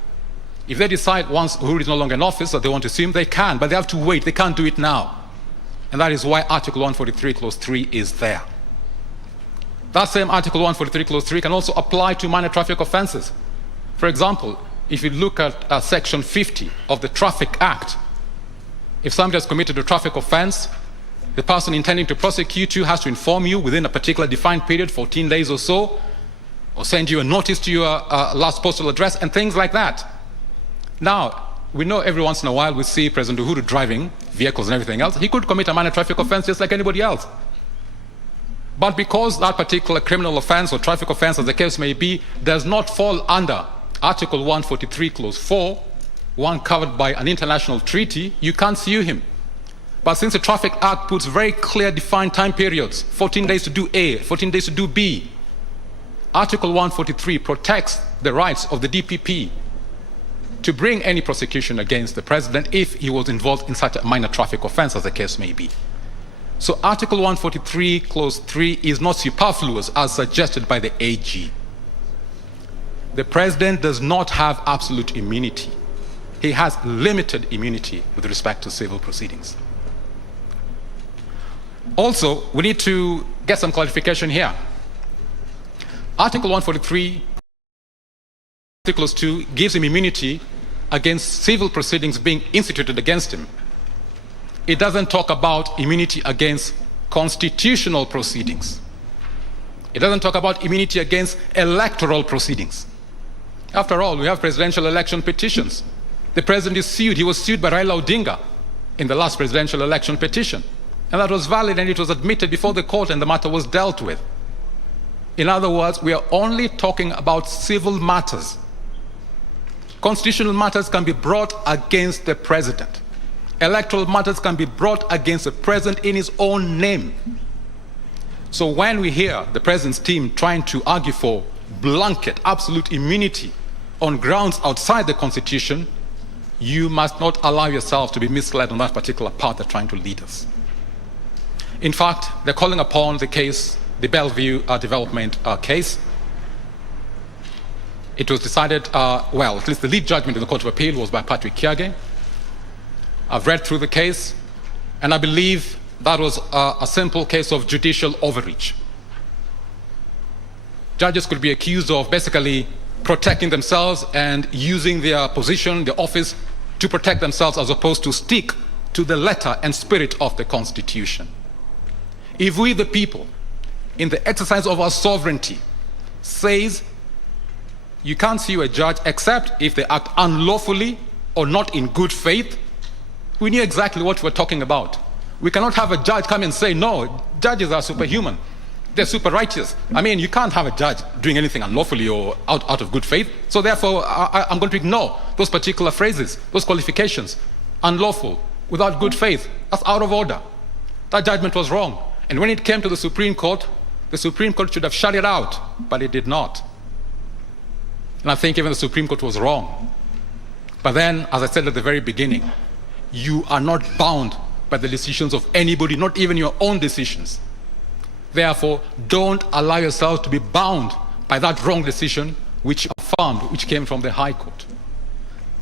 If they decide once Uhuru is no longer in office that they want to sue him, they can, but they have to wait. They can't do it now. And that is why Article 143, Clause 3 is there. That same Article 143, Clause 3 can also apply to minor traffic offenses. For example, if you look at Section 50 of the Traffic Act, if somebody has committed a traffic offense, the person intending to prosecute you has to inform you within a particular defined period, 14 days or so, or send you a notice to your last postal address and things like that. Now, we know every once in a while we see President Uhuru driving vehicles and everything else. He could commit a minor traffic offense just like anybody else. But because that particular criminal offense or traffic offense, as the case may be, does not fall under Article 143, Clause 4, one covered by an international treaty, you can't sue him. But since the Traffic Act puts very clear defined time periods, 14 days to do A, 14 days to do B, Article 143 protects the rights of the DPP to bring any prosecution against the president if he was involved in such a minor traffic offense, as the case may be. So Article 143, Clause 3 is not superfluous as suggested by the AG. The president does not have absolute immunity. He has limited immunity with respect to civil proceedings. Also, we need to get some clarification here. Article 143, Clause 2 gives him immunity against civil proceedings being instituted against him. It doesn't talk about immunity against constitutional proceedings. It doesn't talk about immunity against electoral proceedings. After all, we have presidential election petitions. The president is sued. He was sued by Raila Odinga in the last presidential election petition. And that was valid, and it was admitted before the court, and the matter was dealt with. In other words, we are only talking about civil matters. Constitutional matters can be brought against the president. Electoral matters can be brought against the president in his own name. So when we hear the president's team trying to argue for blanket, absolute immunity on grounds outside the Constitution, you must not allow yourself to be misled on that particular path they're trying to lead us. In fact, they're calling upon the case, the Bellevue development case. It was decided, well, at least the lead judgment in the Court of Appeal was by Patrick Kiage. I've read through the case, and I believe that was a simple case of judicial overreach. Judges could be accused of basically protecting themselves and using their position, their office, to protect themselves as opposed to stick to the letter and spirit of the Constitution. If we, the people, in the exercise of our sovereignty, says you can't sue a judge except if they act unlawfully or not in good faith, we knew exactly what we're talking about. We cannot have a judge come and say, no, judges are superhuman. They're super righteous. I mean, you can't have a judge doing anything unlawfully or out of good faith. So therefore, I'm going to ignore those particular phrases, those qualifications. Unlawful, without good faith, that's out of order. That judgment was wrong. And when it came to the Supreme Court should have shut it out, but it did not. And I think even the Supreme Court was wrong. But then, as I said at the very beginning, you are not bound by the decisions of anybody, not even your own decisions. Therefore, don't allow yourself to be bound by that wrong decision which affirmed, which came from the High Court.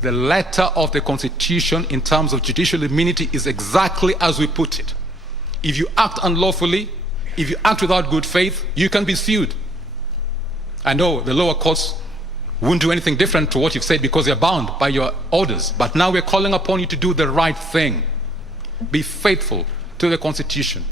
The letter of the Constitution in terms of judicial immunity is exactly as we put it. If you act unlawfully, if you act without good faith, you can be sued. I know the lower courts wouldn't do anything different to what you've said because they're bound by your orders. But now we're calling upon you to do the right thing. Be faithful to the Constitution.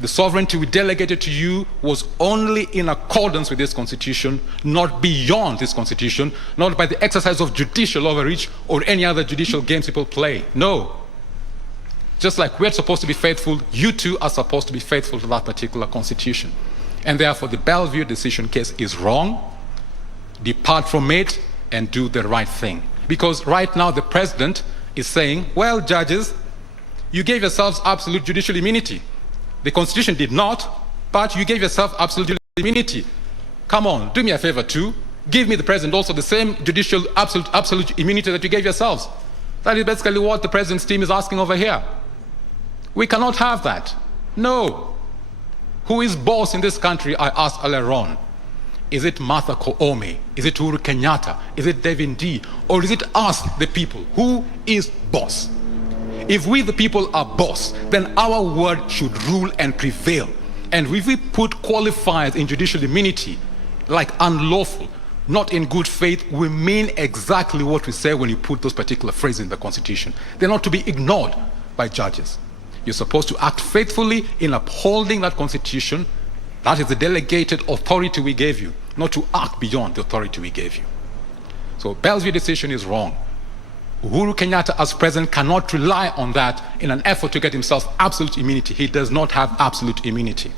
The sovereignty we delegated to you was only in accordance with this Constitution, not beyond this Constitution, not by the exercise of judicial overreach or any other judicial games people play. No. Just like we're supposed to be faithful, you too are supposed to be faithful to that particular Constitution. And therefore, the Bellevue decision case is wrong. Depart from it and do the right thing. Because right now, the president is saying, well, judges, you gave yourselves absolute judicial immunity. The Constitution did not, but you gave yourself absolute immunity. Come on, do me a favor too. Give me, the president, also the same judicial absolute immunity that you gave yourselves. That is basically what the president's team is asking over here. We cannot have that. No. Who is boss in this country, I asked earlier on. Is it Martha Koome? Is it Uhuru Kenyatta? Is it Devin D? Or is it us, the people? Who is boss? If we, the people, are boss, then our word should rule and prevail. And if we put qualifiers in judicial immunity, like unlawful, not in good faith, we mean exactly what we say when you put those particular phrases in the Constitution. They're not to be ignored by judges. You're supposed to act faithfully in upholding that Constitution. That is the delegated authority we gave you, not to act beyond the authority we gave you. So Bellevue decision is wrong. Uhuru Kenyatta as president cannot rely on that in an effort to get himself absolute immunity. He does not have absolute immunity.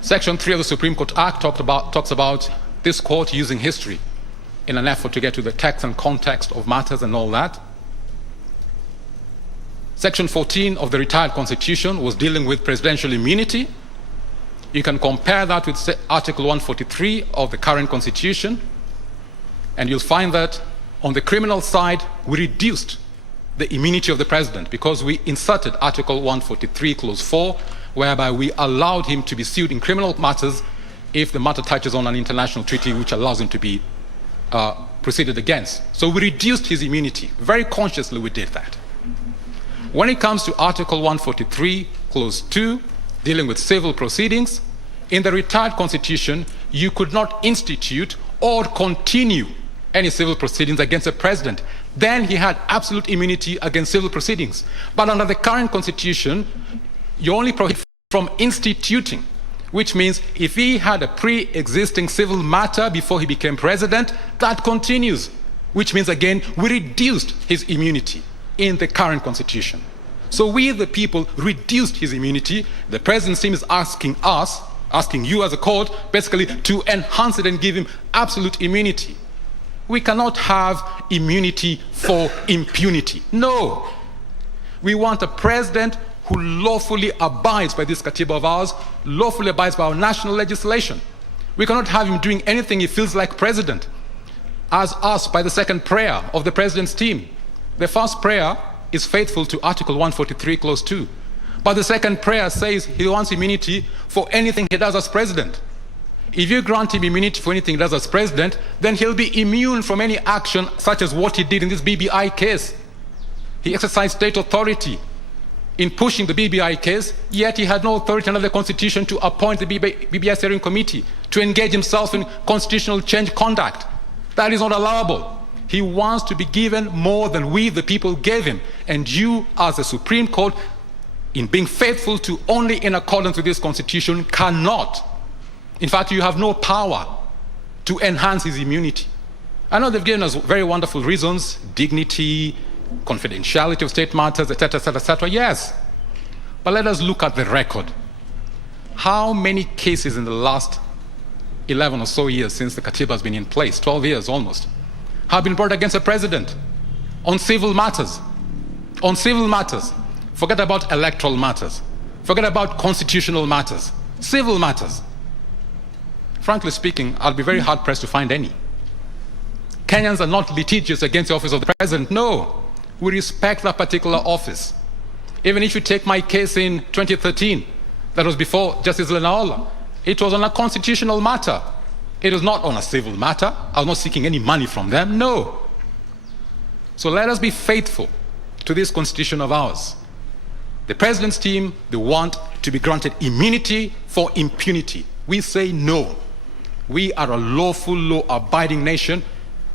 Section 3 of the Supreme Court Act talks about this court using history in an effort to get to the text and context of matters and all that. Section 14 of the retired Constitution was dealing with presidential immunity. You can compare that with Article 143 of the current Constitution, and you'll find that on the criminal side, we reduced the immunity of the president because we inserted Article 143, Clause 4, whereby we allowed him to be sued in criminal matters if the matter touches on an international treaty which allows him to be proceeded against. So we reduced his immunity. Very consciously we did that. When it comes to Article 143, Clause 2, dealing with civil proceedings, in the retired Constitution, you could not institute or continue any civil proceedings against a president, then he had absolute immunity against civil proceedings. But under the current constitution, you're only prohibited from instituting, which means if he had a pre-existing civil matter before he became president, that continues, which means, again, we reduced his immunity in the current constitution. So we, the people, reduced his immunity. The president's team is asking us, asking you as a court, basically to enhance it and give him absolute immunity. We cannot have immunity for impunity. No. We want a president who lawfully abides by this Katiba of ours, lawfully abides by our national legislation. We cannot have him doing anything he feels like president, as asked by the second prayer of the president's team. The first prayer is faithful to Article 143, Clause 2. But the second prayer says he wants immunity for anything he does as president. If you grant him immunity for anything he does as president, then he'll be immune from any action such as what he did in this BBI case. He exercised state authority in pushing the BBI case, yet he had no authority under the Constitution to appoint the BBI steering committee to engage himself in constitutional change conduct. That is not allowable. He wants to be given more than we, the people, gave him. And you, as the Supreme Court, in being faithful to only in accordance with this Constitution, cannot. In fact, you have no power to enhance his immunity. I know they've given us very wonderful reasons, dignity, confidentiality of state matters, etc., etc., etc. Yes. But let us look at the record. How many cases in the last 11 or so years since the Katiba has been in place, 12 years almost, have been brought against a president on civil matters? On civil matters. Forget about electoral matters. Forget about constitutional matters. Civil matters. Frankly speaking, I'll be very hard-pressed to find any. Kenyans are not litigious against the office of the president. No. We respect that particular office. Even if you take my case in 2013, that was before Justice Lenaola, it was on a constitutional matter. It was not on a civil matter. I was not seeking any money from them. No. So let us be faithful to this constitution of ours. The president's team, they want to be granted immunity for impunity. We say no. We are a lawful, law-abiding nation.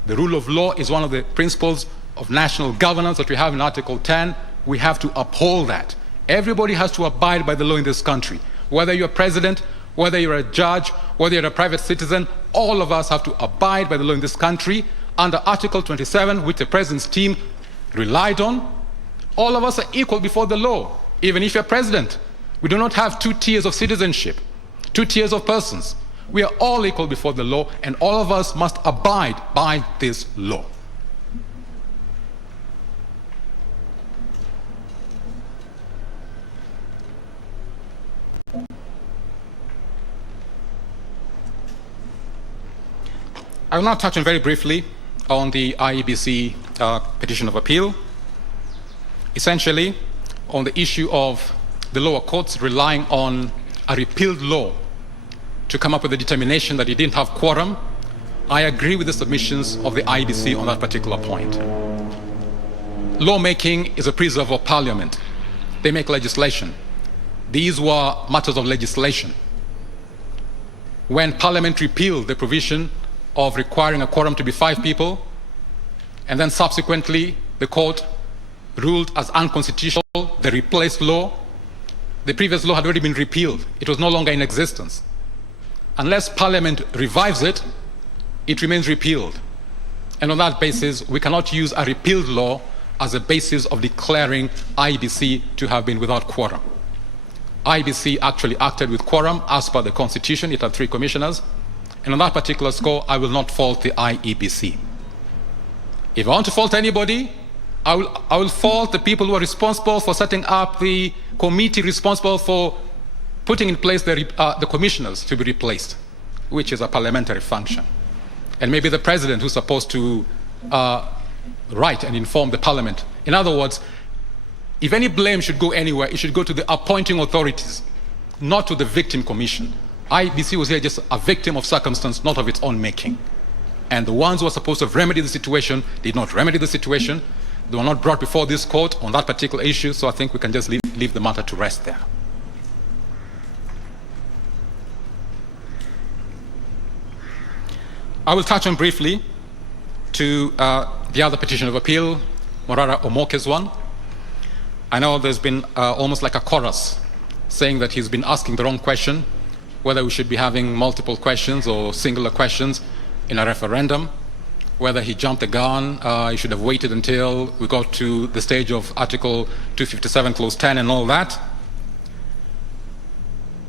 The rule of law is one of the principles of national governance that we have in Article 10. We have to uphold that. Everybody has to abide by the law in this country. Whether you're president, whether you're a judge, whether you're a private citizen, all of us have to abide by the law in this country. Under Article 27, which the president's team relied on, all of us are equal before the law, even if you're president. We do not have two tiers of citizenship, two tiers of persons. We are all equal before the law, and all of us must abide by this law. I will now touch on very briefly on the IEBC petition of appeal, essentially on the issue of the lower courts relying on a repealed law to come up with a determination that it didn't have quorum. I agree with the submissions of the IEBC on that particular point. Lawmaking is a preserve of parliament. They make legislation. These were matters of legislation. When parliament repealed the provision of requiring a quorum to be 5 people, and then subsequently the court ruled as unconstitutional the replaced law, the previous law had already been repealed. It was no longer in existence. Unless Parliament revives it, it remains repealed. And on that basis, we cannot use a repealed law as a basis of declaring IEBC to have been without quorum. IEBC actually acted with quorum as per the Constitution. It had 3 commissioners. And on that particular score, I will not fault the IEBC. If I want to fault anybody, I will fault the people who are responsible for setting up the committee responsible for putting in place the commissioners to be replaced, which is a parliamentary function. And maybe the president who's supposed to write and inform the parliament. In other words, if any blame should go anywhere, it should go to the appointing authorities, not to the victim commission. IEBC was here just a victim of circumstance, not of its own making. And the ones who were supposed to remedy the situation did not remedy the situation. They were not brought before this court on that particular issue, so I think we can just leave the matter to rest there. I will touch on briefly to the other petition of appeal, Morara Omoke's one. I know there's been almost like a chorus saying that he's been asking the wrong question, whether we should be having multiple questions or singular questions in a referendum, whether he jumped the gun, he should have waited until we got to the stage of Article 257, Clause 10 and all that.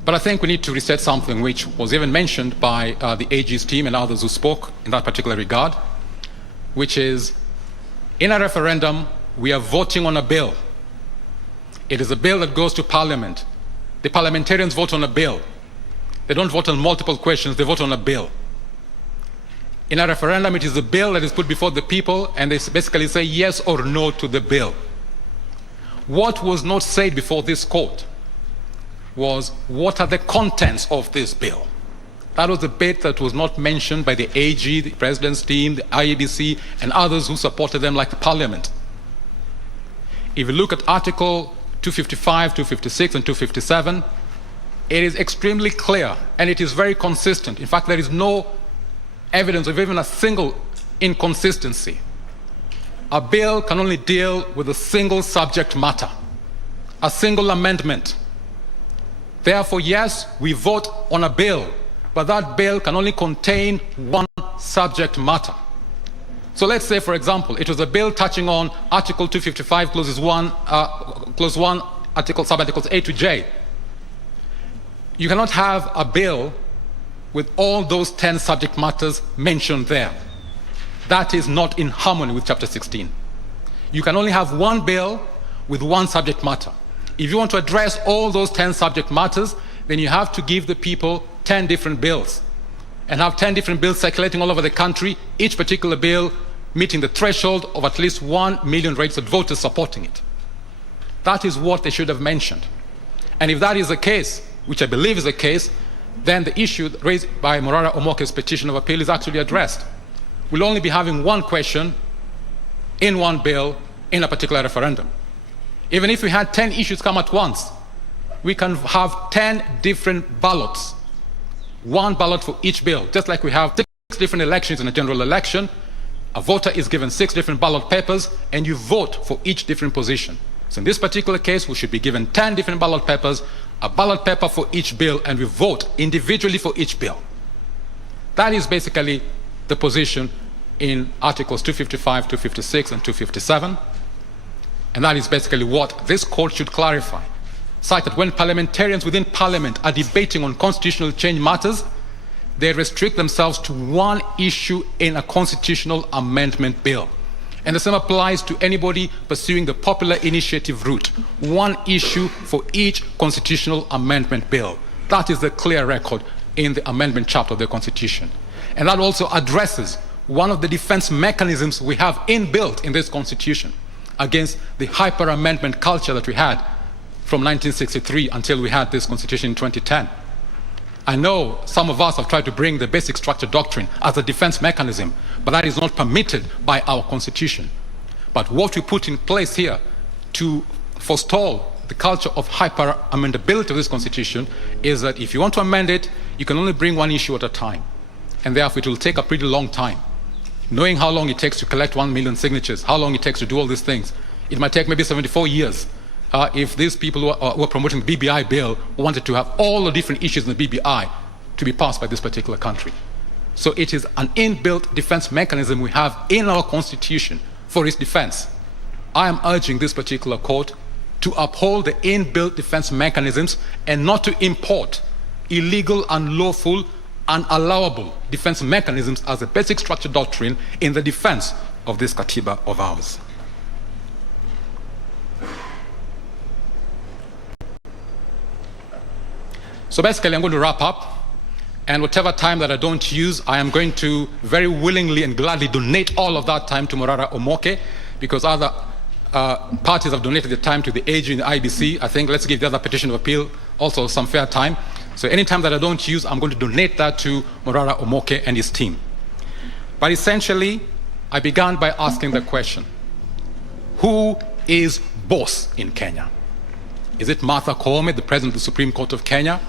But I think we need to reset something which was even mentioned by the AG's team and others who spoke in that particular regard, which is, in a referendum, we are voting on a bill. It is a bill that goes to Parliament. The parliamentarians vote on a bill. They don't vote on multiple questions, they vote on a bill. In a referendum, it is a bill that is put before the people, and they basically say yes or no to the bill. What was not said before this court was, what are the contents of this bill? That was a bit that was not mentioned by the AG, the President's team, the IEBC, and others who supported them like the Parliament. If you look at Article 255, 256, and 257, it is extremely clear, and it is very consistent. In fact, there is no evidence of even a single inconsistency. A bill can only deal with a single subject matter, a single amendment. Therefore, yes, we vote on a bill, but that bill can only contain one subject matter. So let's say, for example, it was a bill touching on Article 255, Clause 1, Sub-Articles A to J. You cannot have a bill with all those 10 subject matters mentioned there. That is not in harmony with Chapter 16. You can only have one bill with one subject matter. If you want to address all those 10 subject matters, then you have to give the people 10 different bills and have 10 different bills circulating all over the country, each particular bill meeting the threshold of at least 1 million registered voters supporting it. That is what they should have mentioned. And if that is the case, which I believe is the case, then the issue raised by Morara Omoke's petition of appeal is actually addressed. We'll only be having one question in one bill in a particular referendum. Even if we had 10 issues come at once, we can have 10 different ballots, one ballot for each bill, just like we have 6 different elections in a general election. A voter is given 6 different ballot papers, and you vote for each different position. So in this particular case, we should be given 10 different ballot papers, a ballot paper for each bill, and we vote individually for each bill. That is basically the position in Articles 255, 256, and 257. And that is basically what this court should clarify, such that when parliamentarians within Parliament are debating on constitutional change matters, they restrict themselves to one issue in a constitutional amendment bill. And the same applies to anybody pursuing the popular initiative route. One issue for each constitutional amendment bill. That is the clear record in the amendment chapter of the Constitution. And that also addresses one of the defense mechanisms we have inbuilt in this Constitution against the hyper-amendment culture that we had from 1963 until we had this Constitution in 2010. I know some of us have tried to bring the basic structure doctrine as a defense mechanism, but that is not permitted by our Constitution. But what we put in place here to forestall the culture of hyper-amendability of this Constitution is that if you want to amend it, you can only bring one issue at a time. And therefore it will take a pretty long time. Knowing how long it takes to collect 1 million signatures, how long it takes to do all these things, it might take maybe 74 years. If these people who are promoting the BBI bill wanted to have all the different issues in the BBI to be passed by this particular country. So it is an inbuilt defense mechanism we have in our Constitution for its defense. I am urging this particular court to uphold the inbuilt defense mechanisms and not to import illegal, unlawful, unallowable defense mechanisms as a basic structure doctrine in the defense of this Katiba of ours. So basically, I'm going to wrap up, and whatever time that I don't use, I am going to very willingly and gladly donate all of that time to Morara Omoke, because other parties have donated the time to the AG and the IBC. I think let's give the other petition of appeal also some fair time. So any time that I don't use, I'm going to donate that to Morara Omoke and his team. But essentially, I began by asking the question, who is boss in Kenya? Is it Martha Koome, the President of the Supreme Court of Kenya?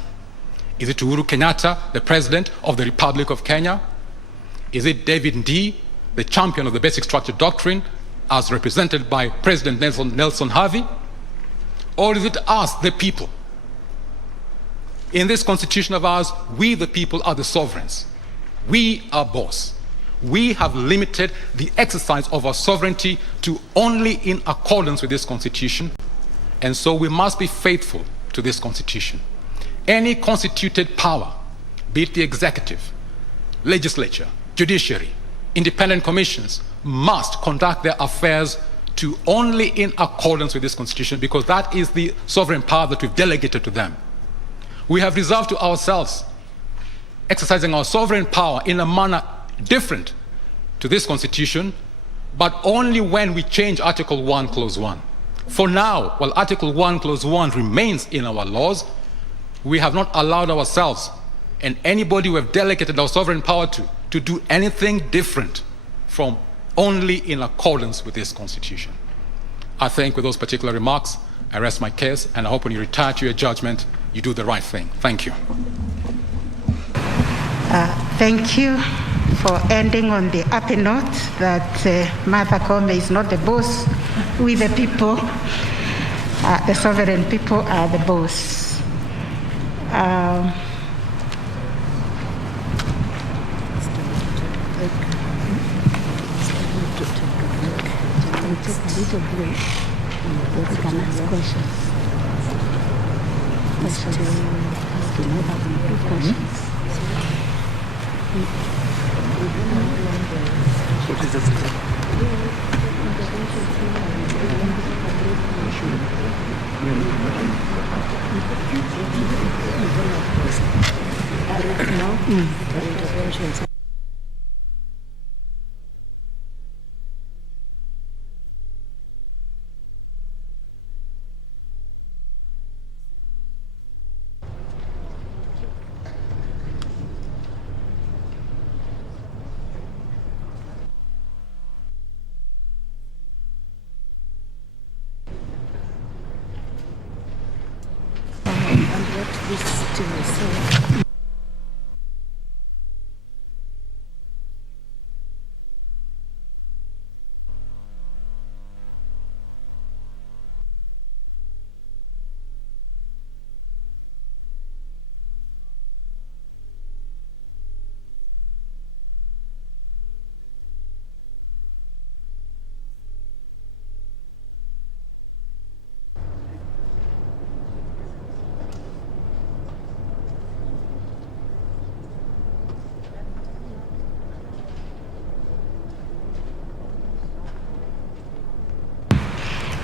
Is it Uhuru Kenyatta, the President of the Republic of Kenya? Is it David Ndii, the champion of the basic structure doctrine as represented by President Nelson Harvey? Or is it us, the people? In this constitution of ours, we the people are the sovereigns. We are boss. We have limited the exercise of our sovereignty to only in accordance with this constitution, and so we must be faithful to this constitution. Any constituted power, be it the executive, legislature, judiciary, independent commissions, must conduct their affairs to only in accordance with this constitution, because that is the sovereign power that we've delegated to them. We have reserved to ourselves exercising our sovereign power in a manner different to this constitution, but only when we change Article 1, Clause 1. For now, while Article 1, Clause 1 remains in our laws, we have not allowed ourselves and anybody we have delegated our sovereign power to do anything different from only in accordance with this constitution. I think with those particular remarks, I rest my case, and I hope when you retire to your judgment, you do the right thing. Thank you. Thank you for ending on the happy note that Martha Koome is not the boss. We the people, the sovereign people are the boss. Take a little break. We can ask questions.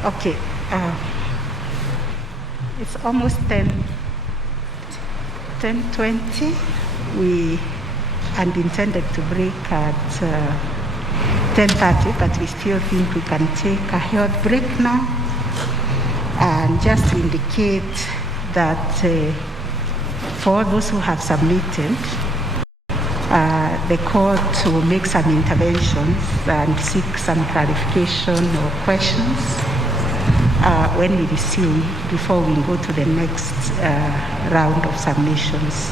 Okay, it's almost 10:20. We had intended to break at 10:30, but we still think we can take a health break now. And just to indicate that for those who have submitted, the court will make some interventions and seek some clarification or questions when we resume before we go to the next round of submissions.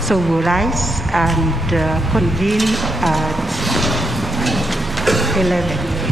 So we'll rise and convene at 11.